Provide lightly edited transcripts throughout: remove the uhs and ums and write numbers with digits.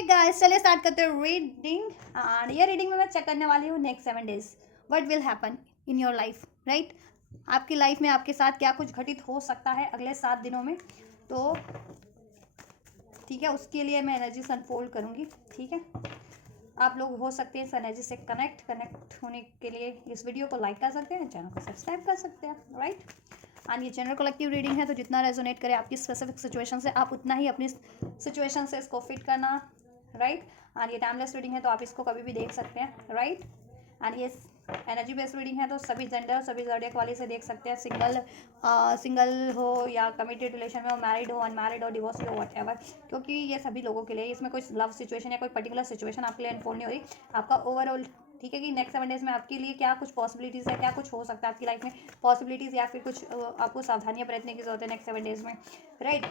Okay guys, चलिए start करते हैं रीडिंग। एंड ये रीडिंग में मैं चेक करने वाली हूँ next 7 days what will happen in your life, right. आपकी लाइफ में आपके साथ क्या कुछ घटित हो सकता है अगले 7 दिनों में। तो ठीक है, उसके लिए मैं एनर्जीज अनफोल्ड करूँगी। ठीक है, आप लोग हो सकते हैं इस एनर्जी से कनेक्ट होने के लिए इस वीडियो को लाइक कर सकते हैं, चैनल को सब्सक्राइब कर सकते हैं, राइट। एंड ये जनरल कलेक्टिव रीडिंग है, तो जितना रेजोनेट करे आपकी स्पेसिफिक सिचुएशन से, आप उतना ही अपनी सिचुएशन से इसको फिट करना, राइट। एंड ये टाइमलेस रीडिंग है, तो आप इसको कभी भी देख सकते हैं, राइट। एंड ये एनर्जी बेस्ड रीडिंग है, तो सभी जेंडर सभी ज़ोडिएक वाले से देख सकते हैं, सिंगल हो या कमिटेड रिलेशन में हो, मैरिड हो, अनमैरिड हो, डिवोर्स हो, वट एवर, क्योंकि ये सभी लोगों के लिए, इसमें कोई लव सिचुएशन या कोई पर्टिकुलर सिचुएशन आपके लिए अनफोल्ड नहीं हो रही, आपका ओवरऑल। ठीक है कि नेक्स्ट 7 डेज में आपके लिए क्या कुछ पॉसिबिलिटीज़ है, क्या कुछ हो सकता है आपकी लाइफ में पॉसिबिलिटीज़, या फिर कुछ आपको सावधानियां बरतने की जरूरत है नेक्स्ट 7 डेज में, राइट।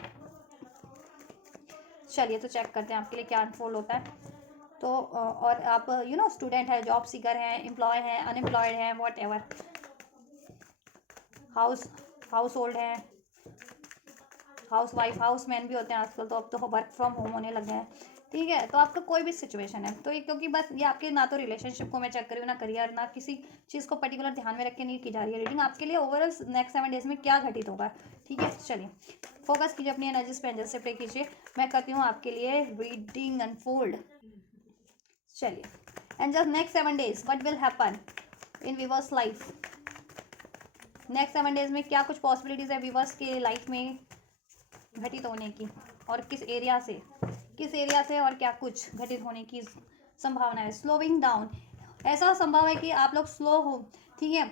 चलिए तो चेक करते हैं आपके लिए क्या अनफोल्ड होता है। तो और आप स्टूडेंट है, जॉब सीकर हैं, एम्प्लॉय हैं, अनएम्प्लॉयड हैं, वॉट एवर, हाउस होल्ड है, हाउस वाइफ, हाउस मैन भी होते हैं आजकल, तो अब तो वर्क फ्रॉम होम होने लग गए हैं। ठीक है, तो आपका कोई भी सिचुएशन है, तो ये क्योंकि बस ये आपके ना तो रिलेशनशिप को मैं चेक करी हूँ, ना करियर, ना किसी चीज़ को पर्टिकुलर ध्यान में रख के नहीं की जा रही है रीडिंग, आपके लिए ओवरऑल नेक्स्ट 7 डेज में क्या घटित होगा। ठीक है, चलिए फोकस कीजिए अपनी एनर्जीज पे, एंजल से प्रे कीजिए। मैं करती हूँ आपके लिए रीडिंग अनफोल्ड। चलिए, angels, next 7 days what will happen in viewers life. Next 7 days में क्या कुछ पॉसिबिलिटीज़ है वीवर्स के लाइफ में घटित होने की, और किस एरिया से और क्या कुछ घटित होने की संभावना है। स्लोइंग डाउन, ऐसा संभव है कि आप लोग स्लो हो। ठीक है,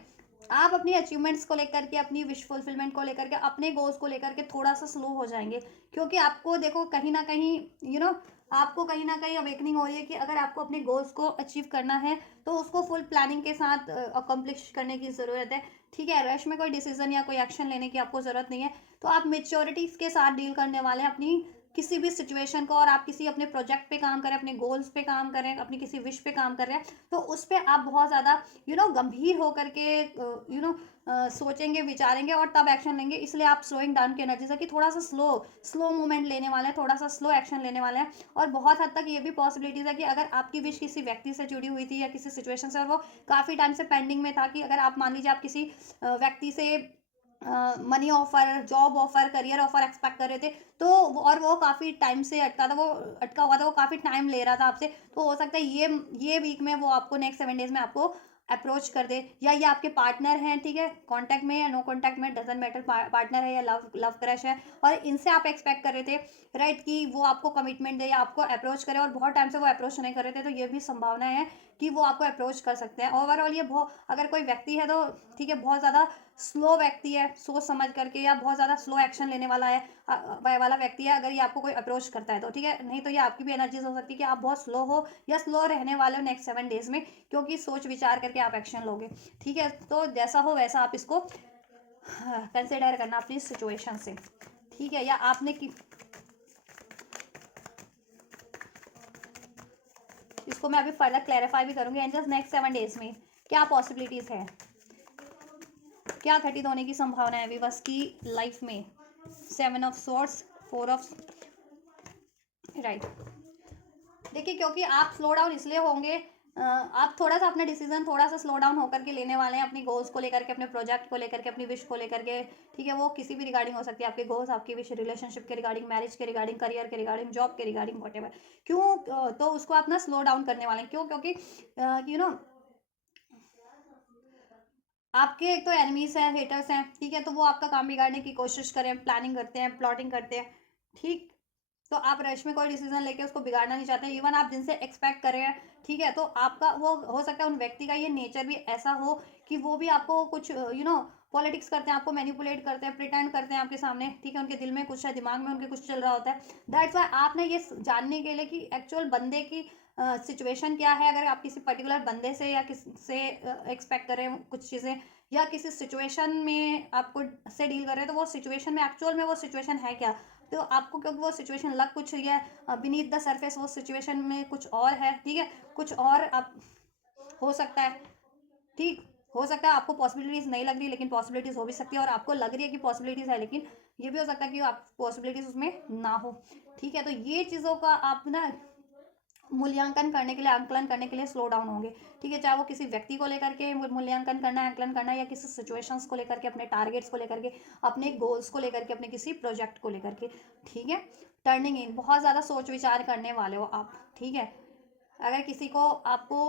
आप अपनी अचीवमेंट्स को लेकर के, अपनी विश फुलफिलमेंट को लेकर के, अपने गोल्स को लेकर के थोड़ा सा स्लो हो जाएंगे, क्योंकि आपको देखो कहीं ना कहीं आपको कहीं ना कहीं अवेकनिंग हो रही है कि अगर आपको अपने गोल्स को अचीव करना है तो उसको फुल प्लानिंग के साथ अकम्प्लिश करने की ज़रूरत है। ठीक है, रश में कोई डिसीजन या कोई एक्शन लेने की आपको ज़रूरत नहीं है। तो आप मेच्योरिटीज के साथ डील करने वाले हैं अपनी किसी भी सिचुएशन को, और आप किसी अपने प्रोजेक्ट पे काम करें, अपने गोल्स पे काम करें, अपनी किसी विश पे काम कर रहे हैं, तो उस पर आप बहुत ज़्यादा गंभीर होकर के सोचेंगे, विचारेंगे और तब एक्शन लेंगे। इसलिए आप स्लोइंग डाउन की एनर्जी से कि थोड़ा सा स्लो मूवमेंट लेने वाले हैं, थोड़ा सा स्लो एक्शन लेने वाले हैं। और बहुत हद तक ये भी पॉसिबिलिटीज़ है कि अगर आपकी विश किसी व्यक्ति से जुड़ी हुई थी या किसी सिचुएशन से, और वो काफ़ी टाइम से पेंडिंग में था, कि अगर आप मान लीजिए आप किसी व्यक्ति से money offer, job offer, career offer expect कर रहे थे, तो और वो काफ़ी टाइम से अटका हुआ था, वो काफ़ी टाइम ले रहा था आपसे, तो हो सकता है ये वीक में वो आपको नेक्स्ट 7 डेज में आपको अप्रोच कर दे, या ये आपके पार्टनर हैं, ठीक है, कांटेक्ट में या नो कांटेक्ट में, डजंट मैटर, पार्टनर है या लव क्रश है, और इनसे आप एक्सपेक्ट कर रहे थे, राइट, कि वो आपको कमिटमेंट दे या आपको अप्रोच करे, और बहुत टाइम से वो अप्रोच नहीं कर रहे थे, तो ये भी संभावना है कि वो आपको अप्रोच कर सकते हैं। ओवरऑल ये बहुत, अगर कोई व्यक्ति है तो ठीक है, बहुत ज़्यादा स्लो व्यक्ति है, सोच समझ करके, या बहुत ज़्यादा स्लो एक्शन लेने वाला है वाला व्यक्ति है, अगर ये आपको कोई अप्रोच करता है तो ठीक है, नहीं तो ये आपकी भी एनर्जीज हो सकती है कि आप बहुत स्लो हो या स्लो रहने वाले हो नेक्स्ट 7 डेज में, क्योंकि सोच विचार करके आप एक्शन लोगे। ठीक है, तो जैसा हो वैसा आप इसको कंसिडर करना अपनी सिचुएशन से। ठीक है, या आपने इसको मैं अभी फर्दर क्लैरिफाई भी करूंगी। एंजल्स, नेक्स्ट 7 डेज में क्या पॉसिबिलिटीज़ है, क्या घटित होने की संभावना है विवश की लाइफ में। 7 ऑफ स्वॉर्ड्स, 4 ऑफ राइट। देखिए, क्योंकि आप स्लो डाउन इसलिए होंगे, आप थोड़ा सा अपना डिसीजन थोड़ा सा स्लो डाउन होकर के लेने वाले हैं, अपनी गोल्स को लेकर के, अपने प्रोजेक्ट को लेकर के, अपनी विश को लेकर के। ठीक है, वो किसी भी रिगार्डिंग हो सकती है, आपके गोल्स, आपकी विश, रिलेशनशिप के रिगार्डिंग, मैरिज के रिगार्डिंग, करियर के रिगार्डिंग, जॉब के रिगार्डिंग, वॉट। क्यों तो उसको आप ना स्लो डाउन करने वाले हैं, क्यों, क्योंकि आपके एक तो एनिमीज हैं, हेटर्स हैं, ठीक है, तो वो आपका काम बिगाड़ने की कोशिश करें, प्लानिंग करते हैं, प्लॉटिंग करते हैं। ठीक, तो आप रश में कोई डिसीजन लेके उसको बिगाड़ना नहीं चाहते, इवन आप जिनसे एक्सपेक्ट कर रहे हैं, ठीक है, तो आपका वो हो सकता है उन व्यक्ति का ये नेचर भी ऐसा हो कि वो भी आपको कुछ पॉलिटिक्स करते हैं, आपको मैनिपुलेट करते हैं, प्रिटेंड करते हैं आपके सामने। ठीक है, उनके दिल में कुछ है, दिमाग में उनके कुछ चल रहा होता है। दैट्स वाई आपने ये जानने के लिए कि एक्चुअल बंदे की सिचुएशन क्या है, अगर आप किसी पर्टिकुलर बंदे से या किसी से एक्सपेक्ट करें कुछ चीज़ें, या किसी सिचुएशन में आपको से डील कर रहे हैं, तो वो सिचुएशन में एक्चुअल में वो सिचुएशन है क्या, तो आपको, क्योंकि वो सिचुएशन लग कुछ रही है बीनीथ द सरफेस, वो सिचुएशन में कुछ और है। ठीक है, कुछ और आप हो सकता है, ठीक, हो सकता है आपको पॉसिबिलिटीज़ नहीं लग रही, लेकिन पॉसिबिलिटीज़ हो भी सकती है, और आपको लग रही है कि पॉसिबिलिटीज़ है, लेकिन ये भी हो सकता है कि आप पॉसिबिलिटीज़ उसमें ना हो। ठीक है, तो ये चीज़ों का आप ना मूल्यांकन करने के लिए, आंकलन करने के लिए स्लो डाउन होंगे, ठीक है। चाहे वो किसी व्यक्ति को लेकर के मूल्यांकन करना है, आंकलन करना है, या किसी सिचुएशंस को लेकर के, अपने टारगेट्स को लेकर के, अपने गोल्स को लेकर के, अपने किसी प्रोजेक्ट को लेकर के, ठीक है। टर्निंग इन, बहुत ज़्यादा सोच विचार करने वाले हो आप, ठीक है। अगर किसी को आपको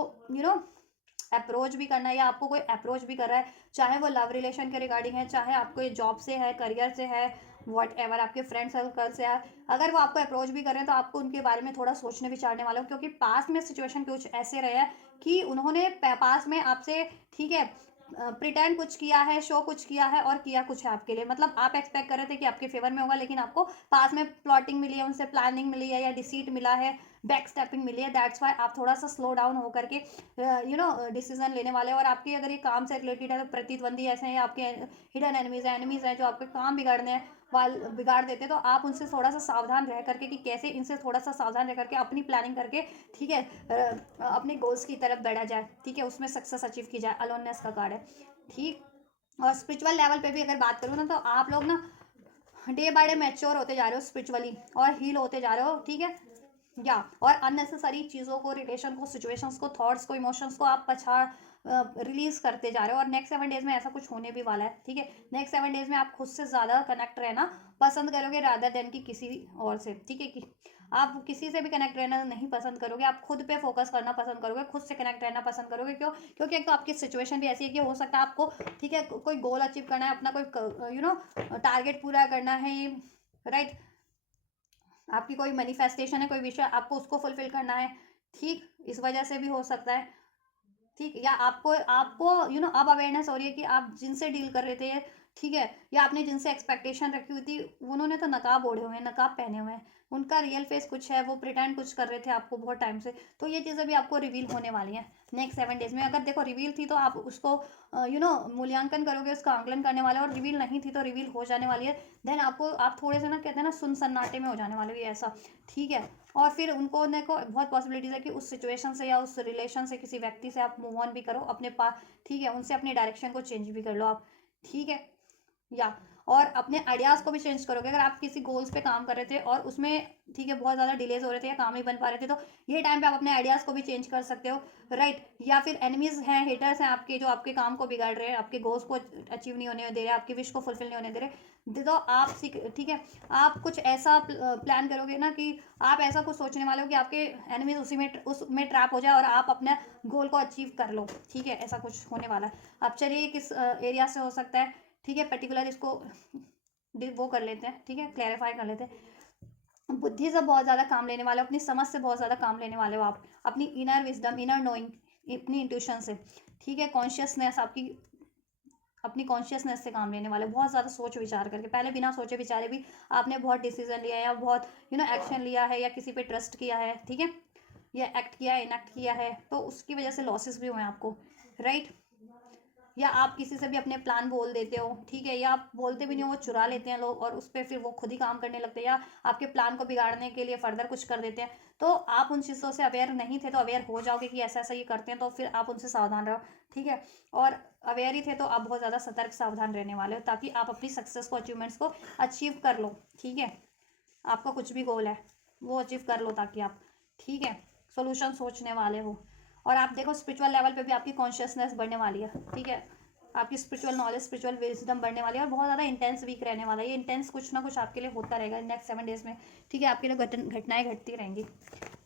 अप्रोच भी करना है, या आपको कोई अप्रोच भी कर रहा है, चाहे वो लव रिलेशन के रिगार्डिंग है, चाहे आपको ये जॉब से है, करियर से है, वट एवर, आपके फ्रेंड सर्कल से है, अगर वो आपको अप्रोच भी कर रहे हैं तो आपको उनके बारे में थोड़ा सोचने विचारने वाले हो, क्योंकि पास में सिचुएशन कुछ ऐसे रहे हैं कि उन्होंने पास में आपसे, ठीक है, प्रिटेंड कुछ किया है, शो कुछ किया है, और किया कुछ है आपके लिए, मतलब आप एक्सपेक्ट कर रहे थे कि आपके फेवर में होगा, लेकिन आपको पास में प्लॉटिंग मिली है, उनसे प्लानिंग मिली है, या डिसीट मिला है, बैक स्टेपिंग मिली है। दैट्स वाई आप थोड़ा सा स्लो डाउन होकर के डिसीजन लेने वाले हैं। और आपकी अगर ये काम से रिलेटेड है तो प्रतिद्वंदी ऐसे हैं, आपके हिडन एनिमीज हैं जो आपके काम बिगाड़ने हैं, बिगाड़ देते हैं, तो आप उनसे थोड़ा सा सावधान रह करके, कि कैसे इनसे थोड़ा सा सावधान रह करके अपनी प्लानिंग करके, ठीक है, अपने गोल्स की तरफ बढ़ा जाए, ठीक है, उसमें सक्सेस अचीव की जाए। अलोननेस का कार्ड है, ठीक। और स्पिरिचुअल लेवल पे भी अगर बात करूँ ना, तो आप लोग ना डे बाय डे मैच्योर होते जा रहे हो स्पिरिचुअली, और हील होते जा रहे हो, ठीक है। या और अननेसेसरी चीज़ों को, रिलेशन को, सिचुएशंस को, थॉट्स को, इमोशंस को आप पछाड़ रिलीज करते जा रहे हो। और नेक्स्ट 7 डेज में ऐसा कुछ होने भी वाला है, ठीक है। नेक्स्ट 7 डेज में आप खुद से ज़्यादा कनेक्ट रहना पसंद करोगे, रादर देन कि किसी और से, ठीक है। कि आप किसी से भी कनेक्ट रहना नहीं पसंद करोगे, आप खुद पे फोकस करना पसंद करोगे, खुद से कनेक्ट रहना पसंद करोगे। क्यों? क्योंकि एक तो आपकी सिचुएशन भी ऐसी है कि हो सकता है आपको, ठीक है, कोई गोल अचीव करना है, अपना कोई टारगेट पूरा करना है, राइट। आपकी कोई मैनिफेस्टेशन है, कोई विषय, आपको उसको फुलफिल करना है, ठीक। इस वजह से भी हो सकता है, ठीक। या आपको आपको अब अवेयरनेस हो रही है कि आप जिनसे डील कर रहे थे, ठीक है, या आपने जिनसे एक्सपेक्टेशन रखी हुई थी, उन्होंने तो नकाब ओढ़े हुए हैं, नकाब पहने हुए हैं, उनका रियल फेस कुछ है, वो प्रिटेंड कुछ कर रहे थे आपको बहुत टाइम से। तो ये चीज़ें भी आपको रिवील होने वाली हैं नेक्स्ट 7 डेज में। अगर देखो रिवील थी तो आप उसको मूल्यांकन करोगे, उसका आंकलन करने वाले, और रिवील नहीं थी तो रिवील हो जाने वाली है। देन आपको, आप थोड़े से ना, कहते हैं ना, सुन सन्नाटे में हो जाने वाले हो, ये ऐसा, ठीक है। और फिर उनको को बहुत पॉसिबिलिटीज है कि उस सिचुएशन से या उस रिलेशन से, किसी व्यक्ति से आप मूव ऑन भी करो अपने पास, ठीक है, उनसे अपनी डायरेक्शन को चेंज भी कर लो आप, ठीक है। या और अपने आइडियाज़ को भी चेंज करोगे। अगर आप किसी गोल्स पे काम कर रहे थे और उसमें, ठीक है, बहुत ज़्यादा डिलेज हो रहे थे या काम नहीं बन पा रहे थे, तो ये टाइम पे आप अपने आइडियाज़ को भी चेंज कर सकते हो, राइट। या फिर एनिमीज हैं, हेटर्स हैं आपके, जो आपके काम को बिगाड़ रहे हैं, आपके गोल्स को अचीव नहीं होने दे रहे, आपकी विश को फुलफिल नहीं होने दे रहे, तो आप ठीक है, आप कुछ ऐसा प्लान करोगे ना, कि आप ऐसा कुछ सोचने वाले हो कि आपके एनिमीज उसमें ट्रैप हो जाए और आप अपने गोल को अचीव कर लो, ठीक है। ऐसा कुछ होने वाला है। अब चलिए किस एरिया से हो सकता है, ठीक है, पर्टिकुलर इसको वो कर लेते हैं, ठीक है, क्लैरिफाई कर लेते हैं। बुद्धि से बहुत ज़्यादा काम लेने वाले हो, अपनी समझ से बहुत ज़्यादा काम लेने वाले हो आप, अपनी इनर विजडम, इनर नोइंग, अपनी इंट्यूशन से, ठीक है, कॉन्शियसनेस आपकी, अपनी कॉन्शियसनेस से काम लेने वाले, बहुत ज़्यादा सोच विचार करके। पहले बिना सोचे विचारे भी आपने बहुत डिसीजन लिया है, या बहुत एक्शन लिया है, या किसी पे ट्रस्ट किया है, ठीक है, या एक्ट किया है, इनएक्ट किया है, तो उसकी वजह से लॉसेस भी हुए हैं आपको, राइट। या आप किसी से भी अपने प्लान बोल देते हो, ठीक है, या आप बोलते भी नहीं हो, वो चुरा लेते हैं लोग, और उस पर फिर वो खुद ही काम करने लगते हैं, या आपके प्लान को बिगाड़ने के लिए फर्दर कुछ कर देते हैं। तो आप उन चीज़ों से अवेयर नहीं थे तो अवेयर हो जाओगे कि ऐसा ऐसा ये करते हैं, तो फिर आप उनसे सावधान रहो, ठीक है। और अवेयर ही थे तो आप बहुत ज़्यादा सतर्क सावधान रहने वाले हो, ताकि आप अपनी सक्सेस को, अचीवमेंट्स को अचीव कर लो, ठीक है। आपका कुछ भी गोल है वो अचीव कर लो, ताकि आप, ठीक है, सोल्यूशन सोचने वाले हो। और आप देखो स्पिरिचुअल लेवल पे भी आपकी कॉन्शियसनेस बढ़ने वाली है, ठीक है, आपकी स्पिरिचुअल नॉलेज, स्पिरिचुअल विजडम बढ़ने वाली है, और बहुत ज़्यादा इंटेंस वीक रहने वाला है। ये इंटेंस कुछ ना कुछ आपके लिए होता रहेगा नेक्स्ट 7 डेज में, ठीक है, आपके लिए घटनाएं घटती रहेंगी।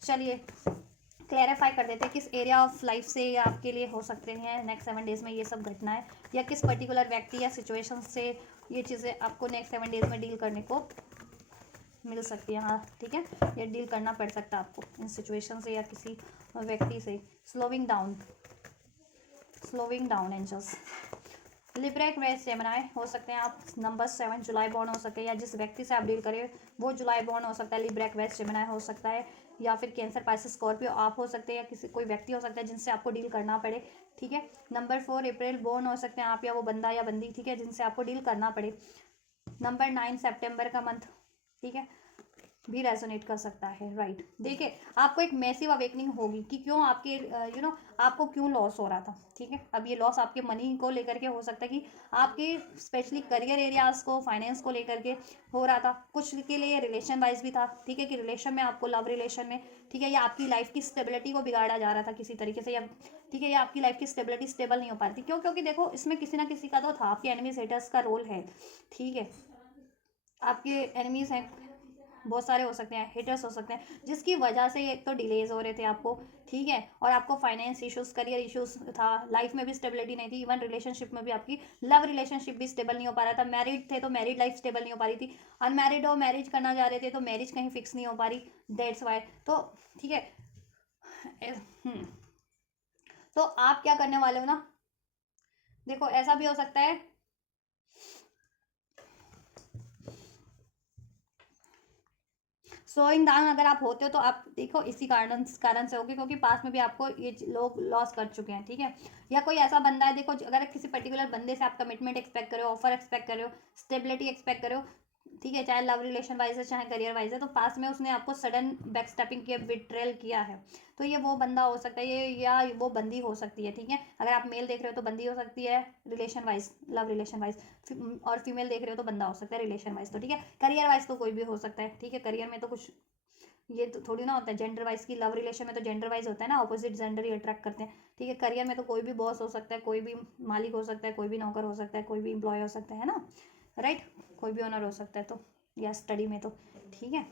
चलिए क्लैरिफाई कर देते हैं किस एरिया ऑफ लाइफ से ये आपके लिए हो सकते हैं नेक्स्ट 7 डेज में ये सब घटनाएं, या किस पर्टिकुलर व्यक्ति या सिचुएशन से ये चीज़ें आपको नेक्स्ट 7 डेज में डील करने को मिल सकती है। हाँ, ठीक है, ये डील करना पड़ सकता है आपको इन सिचुएशन से या किसी व्यक्ति से। Slowing down angels, Libra Aquarius Gemini हो सकते हैं आप, नंबर 7 जुलाई बॉर्न हो सकते हैं, या जिस व्यक्ति से आप डील करें वो जुलाई बॉर्न हो सकता है, लिब्रा एक्वेरियस जेमिनी हो सकता है, या फिर कैंसर, पाइसेस, स्कॉर्पियो आप हो सकते हैं, या किसी कोई व्यक्ति हो सकता है जिनसे आपको डील करना पड़े, ठीक है। नंबर 4 अप्रैल बॉर्न हो सकते हैं आप, या वो बंदा या बंदी, ठीक है, जिनसे आपको डील करना पड़े। नंबर 9 सितंबर का मंथ, ठीक है। भी रेजोनेट कर सकता है, राइट। देखिए आपको एक मैसिव अवेकनिंग होगी कि क्यों आपके आपको क्यों लॉस हो रहा था, ठीक है। अब ये लॉस आपके मनी को लेकर के हो सकता है कि आपके स्पेशली करियर एरियाज को, फाइनेंस को लेकर के हो रहा था, कुछ के लिए रिलेशन वाइज भी था, ठीक है, कि रिलेशन में आपको, लव रिलेशन में, ठीक है, या आपकी लाइफ की स्टेबिलिटी को बिगाड़ा जा रहा था किसी तरीके से, या ठीक है, या आपकी लाइफ की स्टेबिलिटी स्टेबल नहीं हो पा रही थी। क्यों? क्योंकि देखो इसमें किसी ना किसी का तो था, आपके एनिमीज हेटर्स का रोल है, ठीक है। आपके एनिमीज हैं, बहुत सारे हो सकते हैं, हेटर्स हो सकते हैं, जिसकी वजह से एक तो डिलेज हो रहे थे आपको, ठीक है, और आपको फाइनेंस इश्यूज, करियर इश्यूज था, लाइफ में भी स्टेबिलिटी नहीं थी, इवन रिलेशनशिप में भी आपकी लव रिलेशनशिप भी स्टेबल नहीं हो पा रहा था, मैरिड थे तो मैरिड लाइफ स्टेबल नहीं हो पा रही थी, अनमैरिड हो, मैरिज करना चाह रहे थे तो मैरिज कहीं फिक्स नहीं हो पा रही, दैट्स वाई। तो ठीक है, तो आप क्या करने वाले हो ना, देखो ऐसा भी हो सकता है, स्लोइंग डाउन अगर आप होते हो तो आप देखो इसी कारण से होगी, क्योंकि पास में भी आपको ये लोग लॉस कर चुके हैं, ठीक है। या कोई ऐसा बंदा है, देखो अगर किसी पर्टिकुलर बंदे से आप कमिटमेंट एक्सपेक्ट करो, ऑफर एक्सपेक्ट करो, स्टेबिलिटी एक्सपेक्ट करो, ठीक है, चाहे लव रिलेशन वाइज है चाहे करियर वाइज है, तो पास में उसने आपको सडन बैक स्टेपिंग किया, विड्रेल किया है, तो ये वो बंदा हो सकता है, ये या वो बंदी हो सकती है, ठीक है। अगर आप मेल देख रहे हो तो बंदी हो सकती है relation wise, love relation wise, और फीमेल देख रहे हो तो बंदा हो सकता है रिलेशन वाइज, तो ठीक है। करियर वाइज तो कोई भी हो सकता है, ठीक है। करियर में तो कुछ ये तो थोड़ी ना होता है जेंडर वाइज की, लव रिलेशन में तो जेंडर वाइज होता है ना, ऑपोजिट जेंडर ही अट्रैक्ट करते हैं, ठीक है। करियर में तो कोई भी बॉस हो सकता है, कोई भी मालिक हो सकता है, कोई भी नौकर हो सकता है, कोई भी इंप्लॉय हो सकता है ना, राइट, कोई भी ओनर हो सकता है, तो या स्टडी में तो, ठीक है।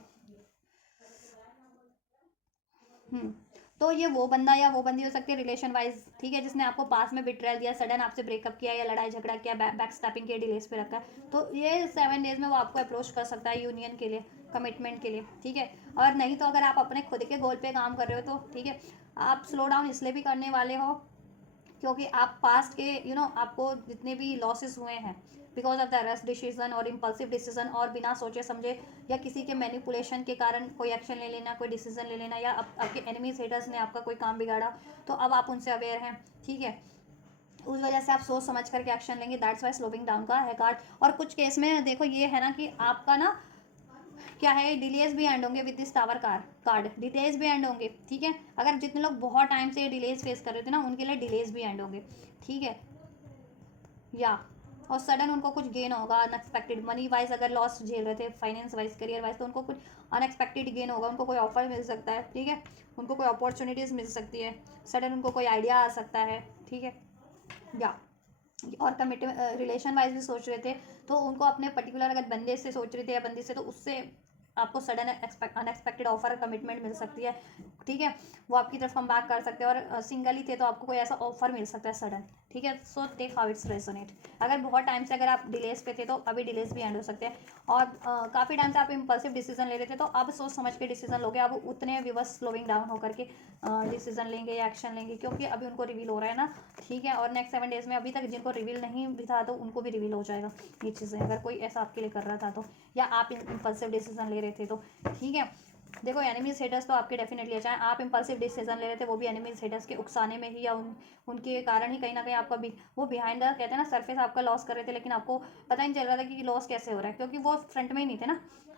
हम्म तो ये वो बंदा या वो बंदी हो सकती है रिलेशन वाइज, ठीक है, जिसने आपको पास में बिट्रेल दिया, सडन आपसे ब्रेकअप किया या लड़ाई झगड़ा किया, बैक स्टैपिंग के डिलेस पे रखा है, तो ये 7 डेज में वो आपको अप्रोच कर सकता है यूनियन के लिए, कमिटमेंट के लिए, ठीक है। और नहीं तो अगर आप अपने खुद के गोल पे काम कर रहे हो तो ठीक है, आप स्लो डाउन इसलिए भी करने वाले हो क्योंकि आप पास्ट के आपको जितने भी लॉसेस हुए हैं because of the rush decision और इम्पल्सिव डिसीजन, और बिना सोचे समझे या किसी के मैनिपुलेशन के कारण कोई एक्शन ले लेना, कोई डिसीजन ले लेना, या आपके एनिमीज हेटर्स ने आपका कोई काम बिगाड़ा, तो अब आप उनसे अवेयर हैं, ठीक है। उस वजह से आप सोच समझ करके एक्शन लेंगे, दैट्स वाई स्लोइंग डाउन का है कार्ड। और कुछ केस में देखो ये है ना कि आपका ना क्या है, डिलेज भी एंड होंगे with this tower card, delays भी एंड होंगे, ठीक है। अगर जितने लोग बहुत टाइम से डिलेज फेस कर रहे थे ना, उनके लिए डिलेज भी एंड होंगे, ठीक है, या और सडन उनको कुछ गेन होगा अनएक्सपेक्टेड, मनी वाइज अगर लॉस झेल रहे थे, फाइनेंस वाइज, करियर वाइज, तो उनको कुछ अनएक्सपेक्टेड गेन होगा, उनको कोई ऑफर मिल सकता है, ठीक है, उनको कोई अपॉर्चुनिटीज़ मिल सकती है, सडन उनको कोई आइडिया आ सकता है, ठीक है, या और कमिट रिलेशन वाइज भी सोच रहे थे तो उनको अपने पर्टिकुलर अगर बंदे से सोच रहे थे या बंदी से, तो उससे आपको सडन अनएक्सपेक्टेड ऑफर कमिटमेंट मिल सकती है, ठीक है, वो आपकी तरफ कम बैक कर सकते हैं। और सिंगल ही थे तो आपको कोई ऐसा ऑफर मिल सकता है सडन, ठीक है। So take how it's resonate. अगर बहुत टाइम से अगर आप डिलेज पे थे तो अभी डिलेज भी एंड हो सकते हैं, और काफ़ी टाइम से आप इम्पल्सिव डिसीजन ले रहे थे तो अब सोच समझ के डिसीजन लोगे, अब उतने व्यूवर्स स्लोइंग डाउन होकर के डिसीजन लेंगे या एक्शन लेंगे, क्योंकि अभी उनको रिवील हो रहा है ना, ठीक है। और नेक्स्ट 7 डेज में अभी तक जिनको रिवील नहीं भी था तो उनको भी रिवील हो जाएगा ये चीज़ें, अगर कोई ऐसा आपके लिए कर रहा था तो, या आप इम्पल्सिव डिसीजन ले रहे थे तो, ठीक है। देखो एनिमीज हेटर्स तो आपके डेफिनेटली है, चाहे आप इम्पल्सिव डिसीजन ले रहे थे, वो भी एनिमीज हेटर्स के उकसाने में ही या उनके कारण ही कहीं ना कहीं आपका भी वो बिहाइंड द कहते हैं ना सरफेस आपका लॉस कर रहे थे, लेकिन आपको पता ही नहीं चल रहा था कि लॉस कैसे हो रहा है, क्योंकि वो फ्रंट में ही नहीं थे ना,